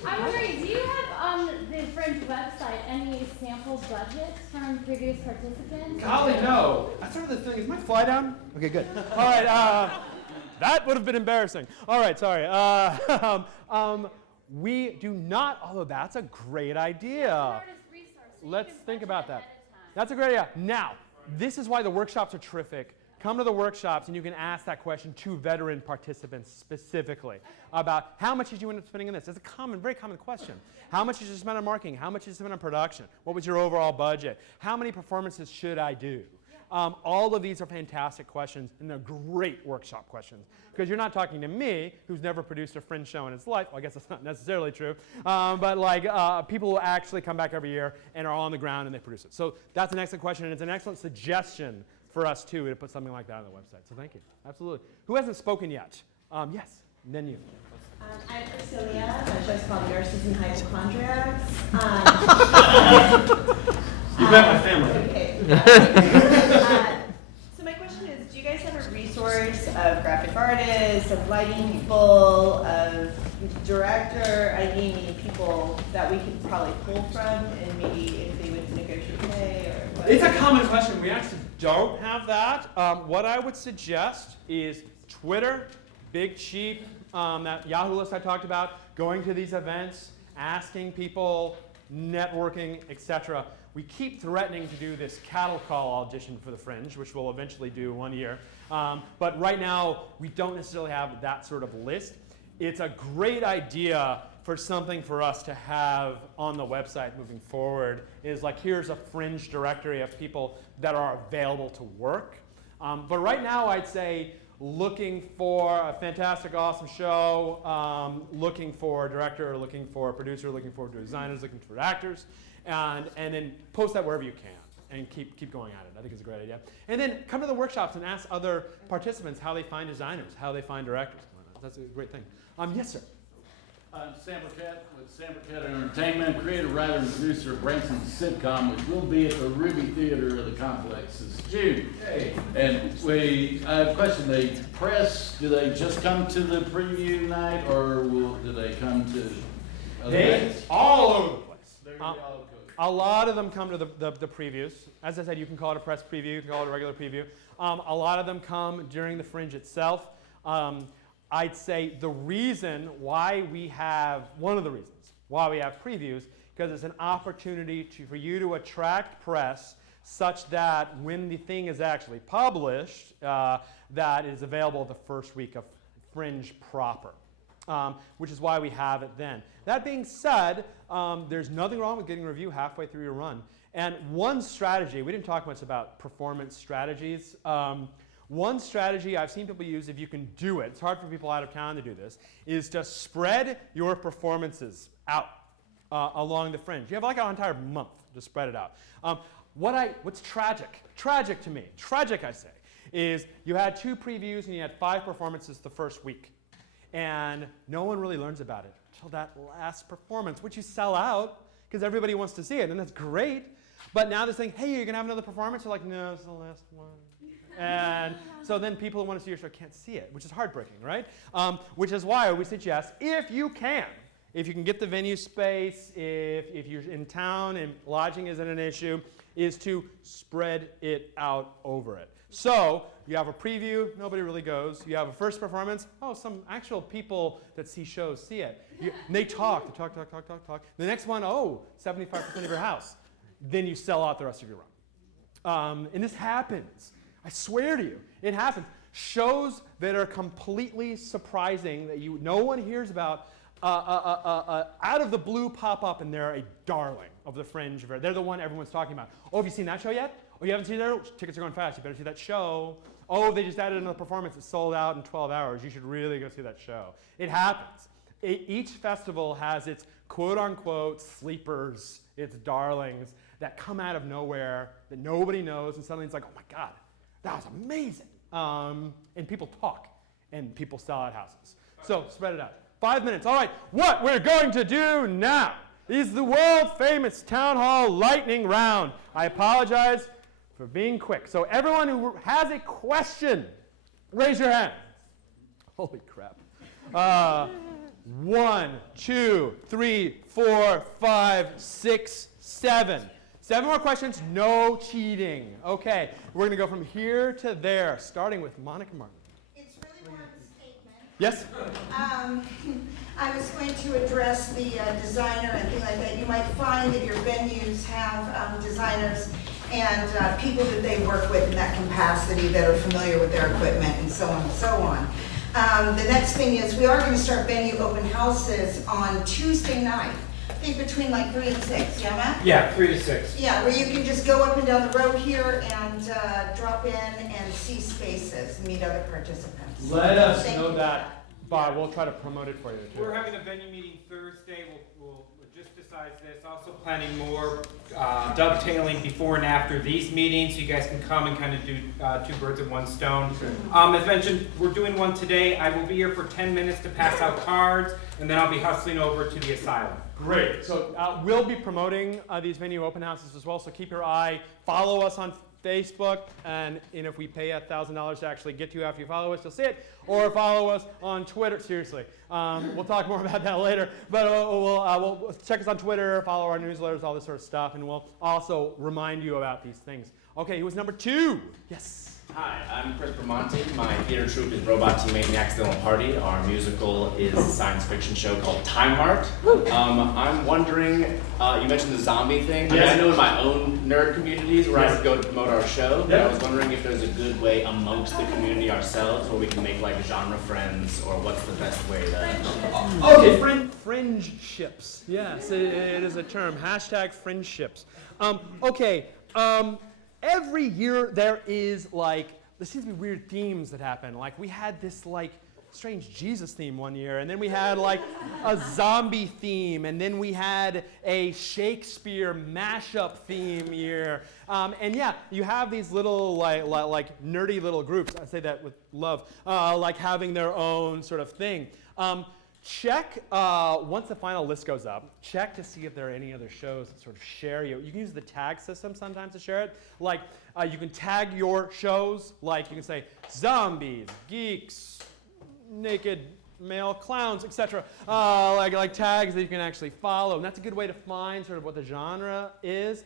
I'm wondering, do you have on the Fringe website any sample budgets from previous participants? Golly, no. That's sort of the thing. Is my fly down? Okay, good. All right. That would have been embarrassing. All right, sorry. We do not, although that's a great idea. Let's think about that. That's a great idea. Now, this is why the workshops are terrific. Come to the workshops and you can ask that question to veteran participants specifically about how much did you end up spending on this? It's a very common question. How much did you spend on marketing? How much did you spend on production? What was your overall budget? How many performances should I do? All of these are fantastic questions, and they're great workshop questions. Because you're not talking to me, who's never produced a Fringe show in his life. Well, I guess that's not necessarily true. But people who actually come back every year and are on the ground and they produce it. So that's an excellent question, and it's an excellent suggestion for us, too, to put something like that on the website. So thank you. Absolutely. Who hasn't spoken yet? Yes, and then you. I'm Priscilla. My show's called Nurses and Hypochondriacs. You met my family. Okay. So my question is, do you guys have a resource of graphic artists, of lighting people, of director, meaning people that we could probably pull from, and maybe if they would negotiate pay or what? It's a common question. We actually don't have that. What I would suggest is Twitter, big, cheap, that Yahoo list I talked about, going to these events, asking people, networking, etc. We keep threatening to do this cattle call audition for the Fringe, which we'll eventually do one year. But right now, we don't necessarily have that sort of list. It's a great idea for something for us to have on the website moving forward, is like, here's a Fringe directory of people that are available to work. But right now, I'd say looking for a fantastic, awesome show, looking for a director, looking for a producer, looking for designers, looking for actors, and then post that wherever you can and keep going at it. I think it's a great idea. And then come to the workshops and ask other participants how they find designers, how they find directors. That's a great thing. Yes, sir. I'm Sam Burkett with Sam Burkett Entertainment, creative writer and producer of Branson's sitcom, which will be at the Ruby Theater of the Complex this June. Hey. And I have a question. The press, do they just come to the preview night, or do they come to other nights? All over the place. All over the place. A lot of them come to the previews. As I said, you can call it a press preview, you can call it a regular preview. A lot of them come during the Fringe itself. I'd say the reason why we have, one of the reasons why we have previews, because it's an opportunity for you to attract press such that when the thing is actually published, that is available the first week of Fringe proper, which is why we have it then. That being said, there's nothing wrong with getting a review halfway through your run. And one strategy, we didn't talk much about performance strategies. One strategy I've seen people use, if you can do it, it's hard for people out of town to do this, is to spread your performances out along the Fringe. You have like an entire month to spread it out. What's tragic to me, I say, is you had 2 previews and you had 5 performances the first week. And no one really learns about it until that last performance, which you sell out because everybody wants to see it, and that's great. But now they're saying, hey, you're going to have another performance? You're like, no, it's the last one. And so then people who want to see your show can't see it, which is heartbreaking, right? Which is why we suggest, if you can get the venue space, if you're in town and lodging isn't an issue, is to spread it out over it. So you have a preview, nobody really goes. You have a first performance, some actual people that see shows see it. And they talk. The next one, 75% of your house. Then you sell out the rest of your run. And this happens. I swear to you, it happens. Shows that are completely surprising that no one hears about, out of the blue pop up, and they're a darling of the Fringe. They're the one everyone's talking about. Oh, have you seen that show yet? Oh, you haven't seen that? Tickets are going fast. You better see that show. Oh, they just added another performance. It's sold out in 12 hours. You should really go see that show. It happens. Each festival has its quote-unquote sleepers, its darlings that come out of nowhere that nobody knows, and suddenly it's like, oh my God, that was amazing. And people talk, and people sell out houses. So spread it out. 5 minutes. All right, what we're going to do now is the world-famous Town Hall lightning round. I apologize for being quick. So everyone who has a question, raise your hand. Holy crap. 1, 2, 3, 4, 5, 6, 7. 7 more questions, no cheating. Okay, we're going to go from here to there, starting with Monica Martin. It's really more of a statement. Yes? I was going to address the designer and things like that. You might find that your venues have designers and people that they work with in that capacity that are familiar with their equipment and so on and so on. The next thing is we are going to start venue open houses on Tuesday night. I think between like 3 and 6, yeah, Matt? Yeah, 3 to 6. Yeah, where you can just go up and down the road here and drop in and see spaces and meet other participants. Let us know that, Bob. We'll try to promote it for you, too. We're having a venue meeting Thursday. We'll just decide this. Also planning more dovetailing before and after these meetings, so you guys can come and kind of do 2 birds with 1 stone. As mentioned, we're doing one today. I will be here for 10 minutes to pass out cards, and then I'll be hustling over to the asylum. Great. So we'll be promoting these venue open houses as well, so keep your eye. Follow us on Facebook, and if we pay $1,000 to actually get to you after you follow us, you'll see it. Or follow us on Twitter. Seriously. We'll talk more about that later. But we'll check us on Twitter, follow our newsletters, all this sort of stuff, and we'll also remind you about these things. Okay, who was number 2? Yes. Hi, I'm Chris Bramante. My theater troupe is Robot Teammate and Accidental Party. Our musical is a science fiction show called Time Heart. I'm wondering, you mentioned the zombie thing. Yes. I know in my own nerd communities where I would go to promote our show, but I was wondering if there's a good way amongst the community ourselves where we can make like genre friends, or what's the best way to... Okay, fringe ships. Yes, it is a term. Hashtag fringe ships. Every year there seems to be weird themes that happen. Like we had this strange Jesus theme one year, and then we had a zombie theme, and then we had a Shakespeare mashup theme year. And yeah, you have these little nerdy little groups. I say that with love, having their own sort of thing. Check, once the final list goes up, check to see if there are any other shows that sort of share you. You can use the tag system sometimes to share it. You can tag your shows, you can say zombies, geeks, naked male clowns, etc. Like tags that you can actually follow. And that's a good way to find sort of what the genre is.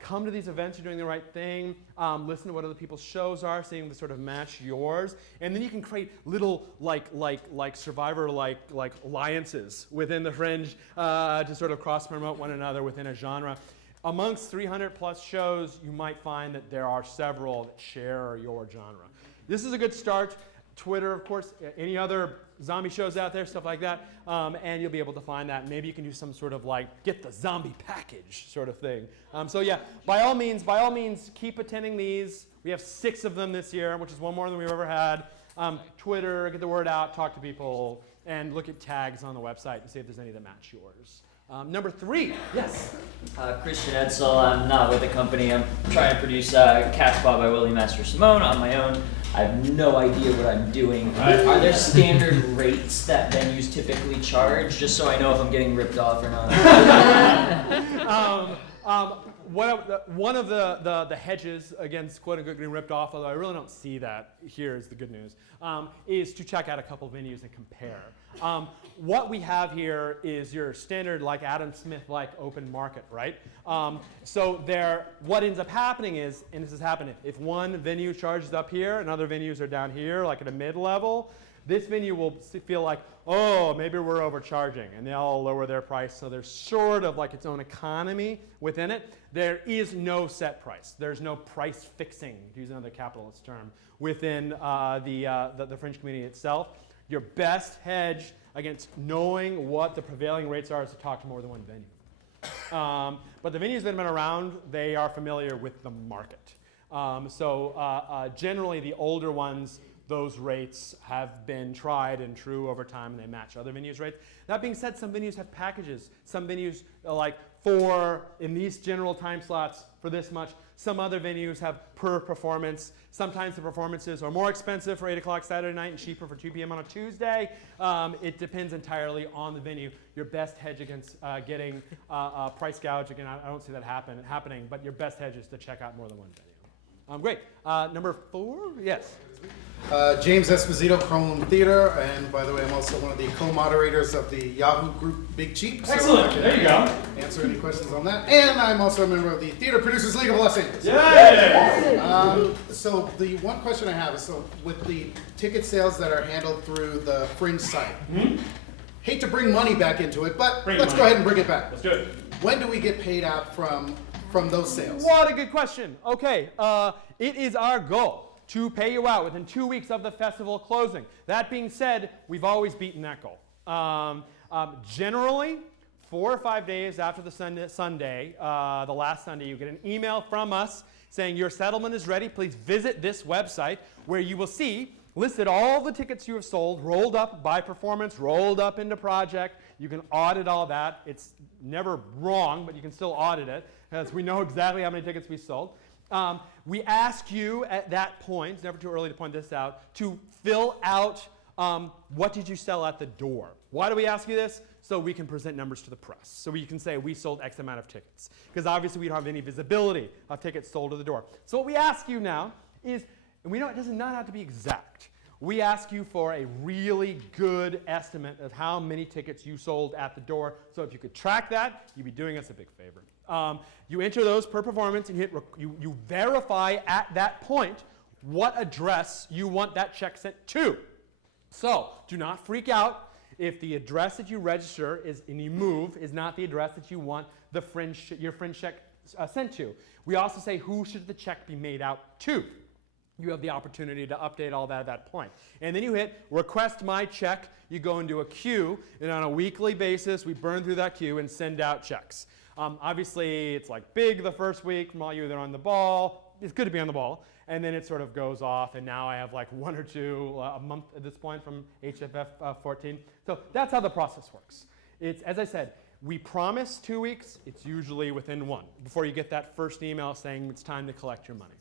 Come to these events, you're doing the right thing. Listen to what other people's shows are, seeing to sort of match yours. And then you can create little like Survivor like alliances within the Fringe to sort of cross-promote one another within a genre. Amongst 300 plus shows, you might find that there are several that share your genre. This is a good start. Twitter, of course, any other zombie shows out there, stuff like that, and you'll be able to find that. Maybe you can do some sort of like get the zombie package sort of thing. So yeah, by all means, keep attending these. We have 6 of them this year, which is one more than we've ever had. Twitter, get the word out, talk to people, and look at tags on the website and see if there's any that match yours. Number 3, yes. Christian Edsel. I'm not with the company. I'm trying to produce Cat's Paw by Willie Master Simone on my own. I have no idea what I'm doing. Are there standard rates that venues typically charge, just so I know if I'm getting ripped off or not? One of the hedges against quote-unquote getting ripped off, although I really don't see that here is the good news, is to check out a couple venues and compare. What we have here is your standard, like Adam Smith-like open market, right? What ends up happening is, and this has happened, if one venue charges up here and other venues are down here, like at a mid-level, this venue will feel like, oh, maybe we're overcharging, and they all lower their price, so there's sort of like its own economy within it. There is no set price. There's no price fixing, to use another capitalist term, within the Fringe community itself. Your best hedge against knowing what the prevailing rates are is to talk to more than one venue. But the venues that have been around, they are familiar with the market. Generally, the older ones, those rates have been tried and true over time, and they match other venues' rates. That being said, some venues have packages. Some venues are like in these general time slots for this much. Some other venues have per performance. Sometimes the performances are more expensive for 8 o'clock Saturday night and cheaper for 2 p.m. on a Tuesday. It depends entirely on the venue. Your best hedge against getting price gouge, again, I don't see that happening, but your best hedge is to check out more than one venue. Great. Number 4, yes. James Esposito, Chrome Theater, and by the way, I'm also one of the co-moderators of the Yahoo group Big Cheap. Excellent. There you go. Answer any questions on that. And I'm also a member of the Theater Producers League of Los Angeles. Yay! So the one question I have is, so with the ticket sales that are handled through the Fringe site, hate to bring money back into it, but let's go ahead and bring it back. Let's do it. When do we get paid out from those sales? What a good question. Okay, it is our goal to pay you out within 2 weeks of the festival closing. That being said, we've always beaten that goal. Generally, 4 or 5 days after the Sunday, the last Sunday, you get an email from us saying your settlement is ready. Please visit this website where you will see listed all the tickets you have sold, rolled up by performance, rolled up into project. You can audit all that. It's never wrong, but you can still audit it because we know exactly how many tickets we sold. We ask you at that point, it's never too early to point this out, to fill out what did you sell at the door. Why do we ask you this? So we can present numbers to the press. So we can say we sold X amount of tickets. Because obviously we don't have any visibility of tickets sold to the door. So what we ask you now is, and it does not have to be exact. We ask you for a really good estimate of how many tickets you sold at the door. So if you could track that, you'd be doing us a big favor. You enter those per performance and you verify at that point what address you want that check sent to. So do not freak out if the address that you register and you move is not the address that you want your Fringe check sent to. We also say who should the check be made out to. You have the opportunity to update all that at that point. And then you hit request my check. You go into a queue, and on a weekly basis, we burn through that queue and send out checks. Obviously, it's like big the first week while you're there on the ball. It's good to be on the ball. And then it sort of goes off, and now I have like 1 or 2 a month at this point from HFF 14. So that's how the process works. It's, as I said, we promise 2 weeks. It's usually within 1 before you get that first email saying it's time to collect your money.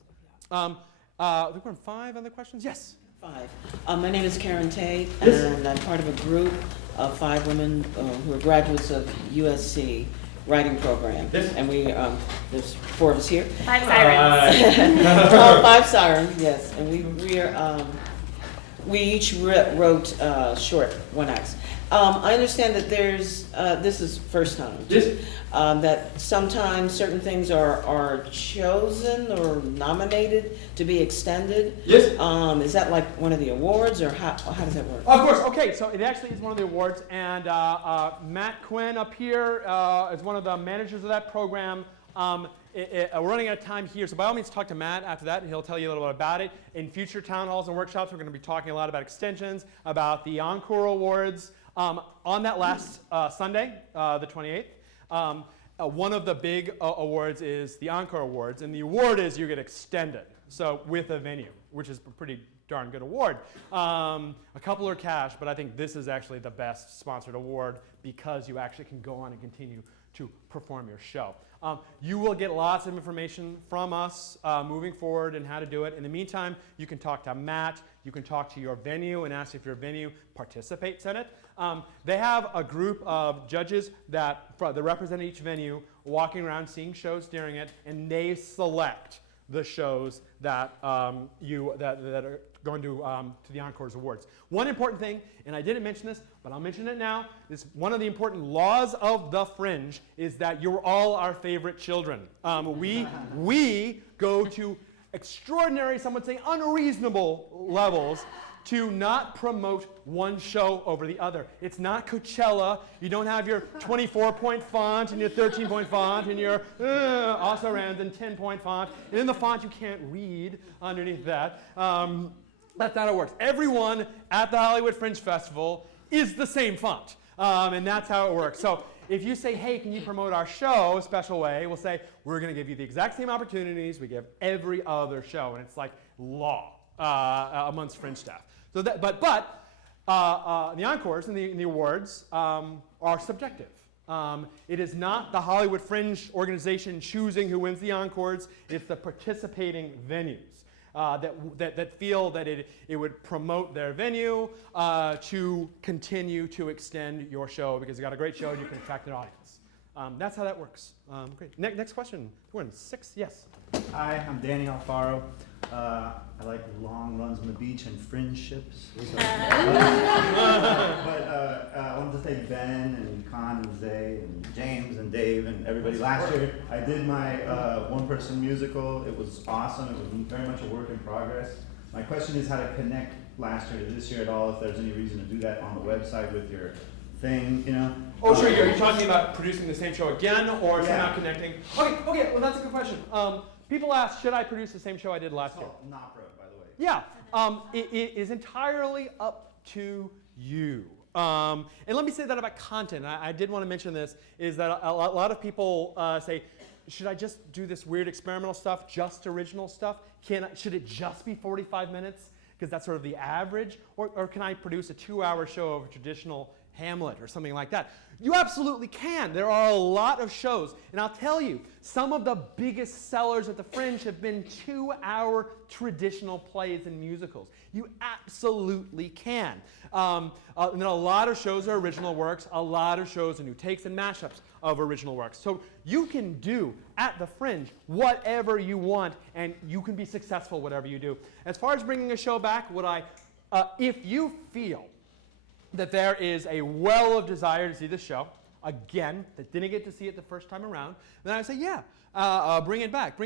I think we're on 5 other questions. Yes? 5. My name is Karen Tate, and I'm part of a group of 5 women who are graduates of USC writing program. And we, there's 4 of us here. 5 sirens. 5 sirens, yes. And We each wrote short one acts. I understand that there's, this is first time. Yes. That sometimes certain things are chosen or nominated to be extended. Yes. Is that like one of the awards, or how does that work? Of course. Okay, so it actually is one of the awards, and Matt Quinn up here is one of the managers of that program. We're running out of time here, so by all means talk to Matt after that, and he'll tell you a little bit about it. In future town halls and workshops, we're going to be talking a lot about extensions, about the Encore Awards. On that last Sunday, the 28th, one of the big awards is the Encore Awards, and the award is you get extended, so with a venue, which is a pretty darn good award. A couple are cash, but I think this is actually the best sponsored award because you actually can go on and continue to perform your show. You will get lots of information from us moving forward and how to do it. In the meantime, you can talk to Matt, you can talk to your venue and ask if your venue participates in it. They have a group of judges that represent each venue walking around seeing shows during it, and they select the shows that that are going to the Encores Awards. One important thing, and I didn't mention this, but I'll mention it now, is one of the important laws of the Fringe is that you're all our favorite children. We go to extraordinary, some would say unreasonable levels to not promote one show over the other. It's not Coachella. You don't have your 24-point font and your 13-point font and your also ran and 10-point font. And in the font you can't read underneath that. That's not how it works. Everyone at the Hollywood Fringe Festival is the same font. And that's how it works. So if you say, hey, can you promote our show a special way, we'll say, we're going to give you the exact same opportunities we give every other show. And it's like law amongst Fringe staff. So that, but the encores and the awards are subjective. It is not the Hollywood Fringe organization choosing who wins the encores. It's the participating venues that feel that it would promote their venue to continue to extend your show because you got a great show and you can attract an audience. That's how that works. Great. Next question. We're in 6. Yes. Hi, I'm Danny Alfaro. I like long runs on the beach and fringe ships. So, but I wanted to thank Ben and Con and Zay and James and Dave and everybody. Last year I did my one-person musical. It was awesome. It was very much a work in progress. My question is how to connect last year to this year at all, if there's any reason to do that on the website with your thing, you know? Oh, sure. Are you talking about producing the same show again or somehow connecting? Okay, well, that's a good question. People ask, should I produce the same show I did last year? Not pro, by the way. Yeah, it is entirely up to you. And let me say that about content. I did want to mention this, is that a lot of people say, should I just do this weird experimental stuff, just original stuff? Should it just be 45 minutes? Because that's sort of the average. Or can I produce a 2-hour show of a traditional Hamlet or something like that? You absolutely can. There are a lot of shows. And I'll tell you, some of the biggest sellers at the Fringe have been 2-hour traditional plays and musicals. You absolutely can. And then a lot of shows are original works. A lot of shows are new takes and mashups of original works. So you can do at the Fringe whatever you want, and you can be successful whatever you do. As far as bringing a show back, if you feel that there is a well of desire to see this show, again, that didn't get to see it the first time around, then I say, bring it back.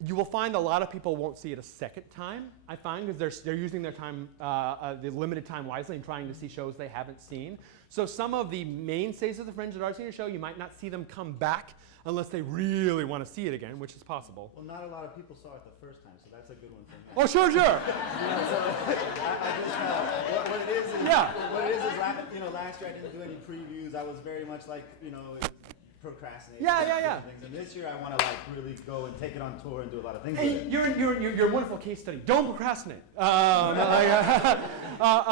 You will find a lot of people won't see it a second time, I find, because they're using their time, the limited time wisely and trying to see shows they haven't seen. So some of the mainstays of the Fringe that are seeing a show, you might not see them come back unless they really want to see it again, which is possible. Well, not a lot of people saw it the first time, so that's a good one for me. Oh, sure. What it is last year I didn't do any previews. I was very much like, procrastinating. Yeah. Things. And this year I want to really go and take it on tour and do a lot of things. Hey, you're a wonderful case study. Don't procrastinate.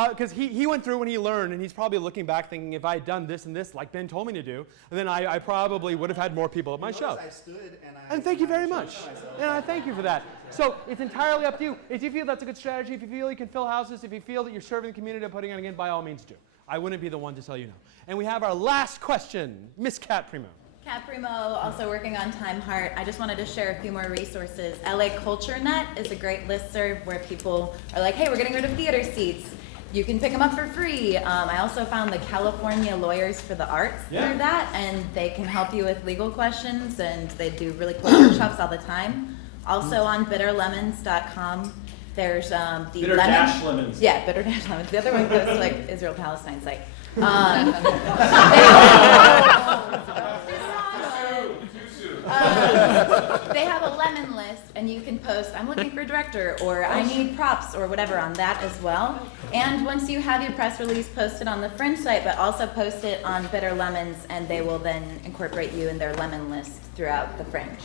Because he went through and he learned, and he's probably looking back thinking, if I had done this and this like Ben told me to do, then I probably would have had more people at my show. I stood and thank you very much. And I thank you for that. So it's entirely up to you. If you feel that's a good strategy, if you feel you can fill houses, if you feel that you're serving the community and putting it again, by all means do. I wouldn't be the one to tell you no. And we have our last question, Miss Cat Primo. Kat Primo, also working on Time Heart. I just wanted to share a few more resources. LA Culture Net is a great listserv where people are like, hey, we're getting rid of theater seats. You can pick them up for free. I also found the California Lawyers for the Arts through that, and they can help you with legal questions, and they do really cool workshops all the time. Also on bitterlemons.com, there's the Bitter-lemons. Yeah, bitter-lemons. The other one goes to like Israel-Palestine site. They have a lemon list, and you can post, I'm looking for a director, or I need props, or whatever on that as well. And once you have your press release, post it on the Fringe site, but also post it on Bitter Lemons, and they will then incorporate you in their lemon list throughout the Fringe.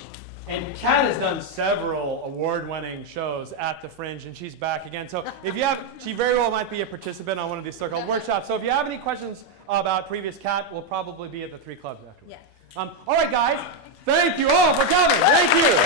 And Kat has done several award-winning shows at the Fringe, and she's back again. So if you have, she very well might be a participant on one of these so-called workshops. So if you have any questions about previous Kat, we'll probably be at the 3 clubs afterwards. Yeah. All right, guys. Thank you all for coming. Thank you.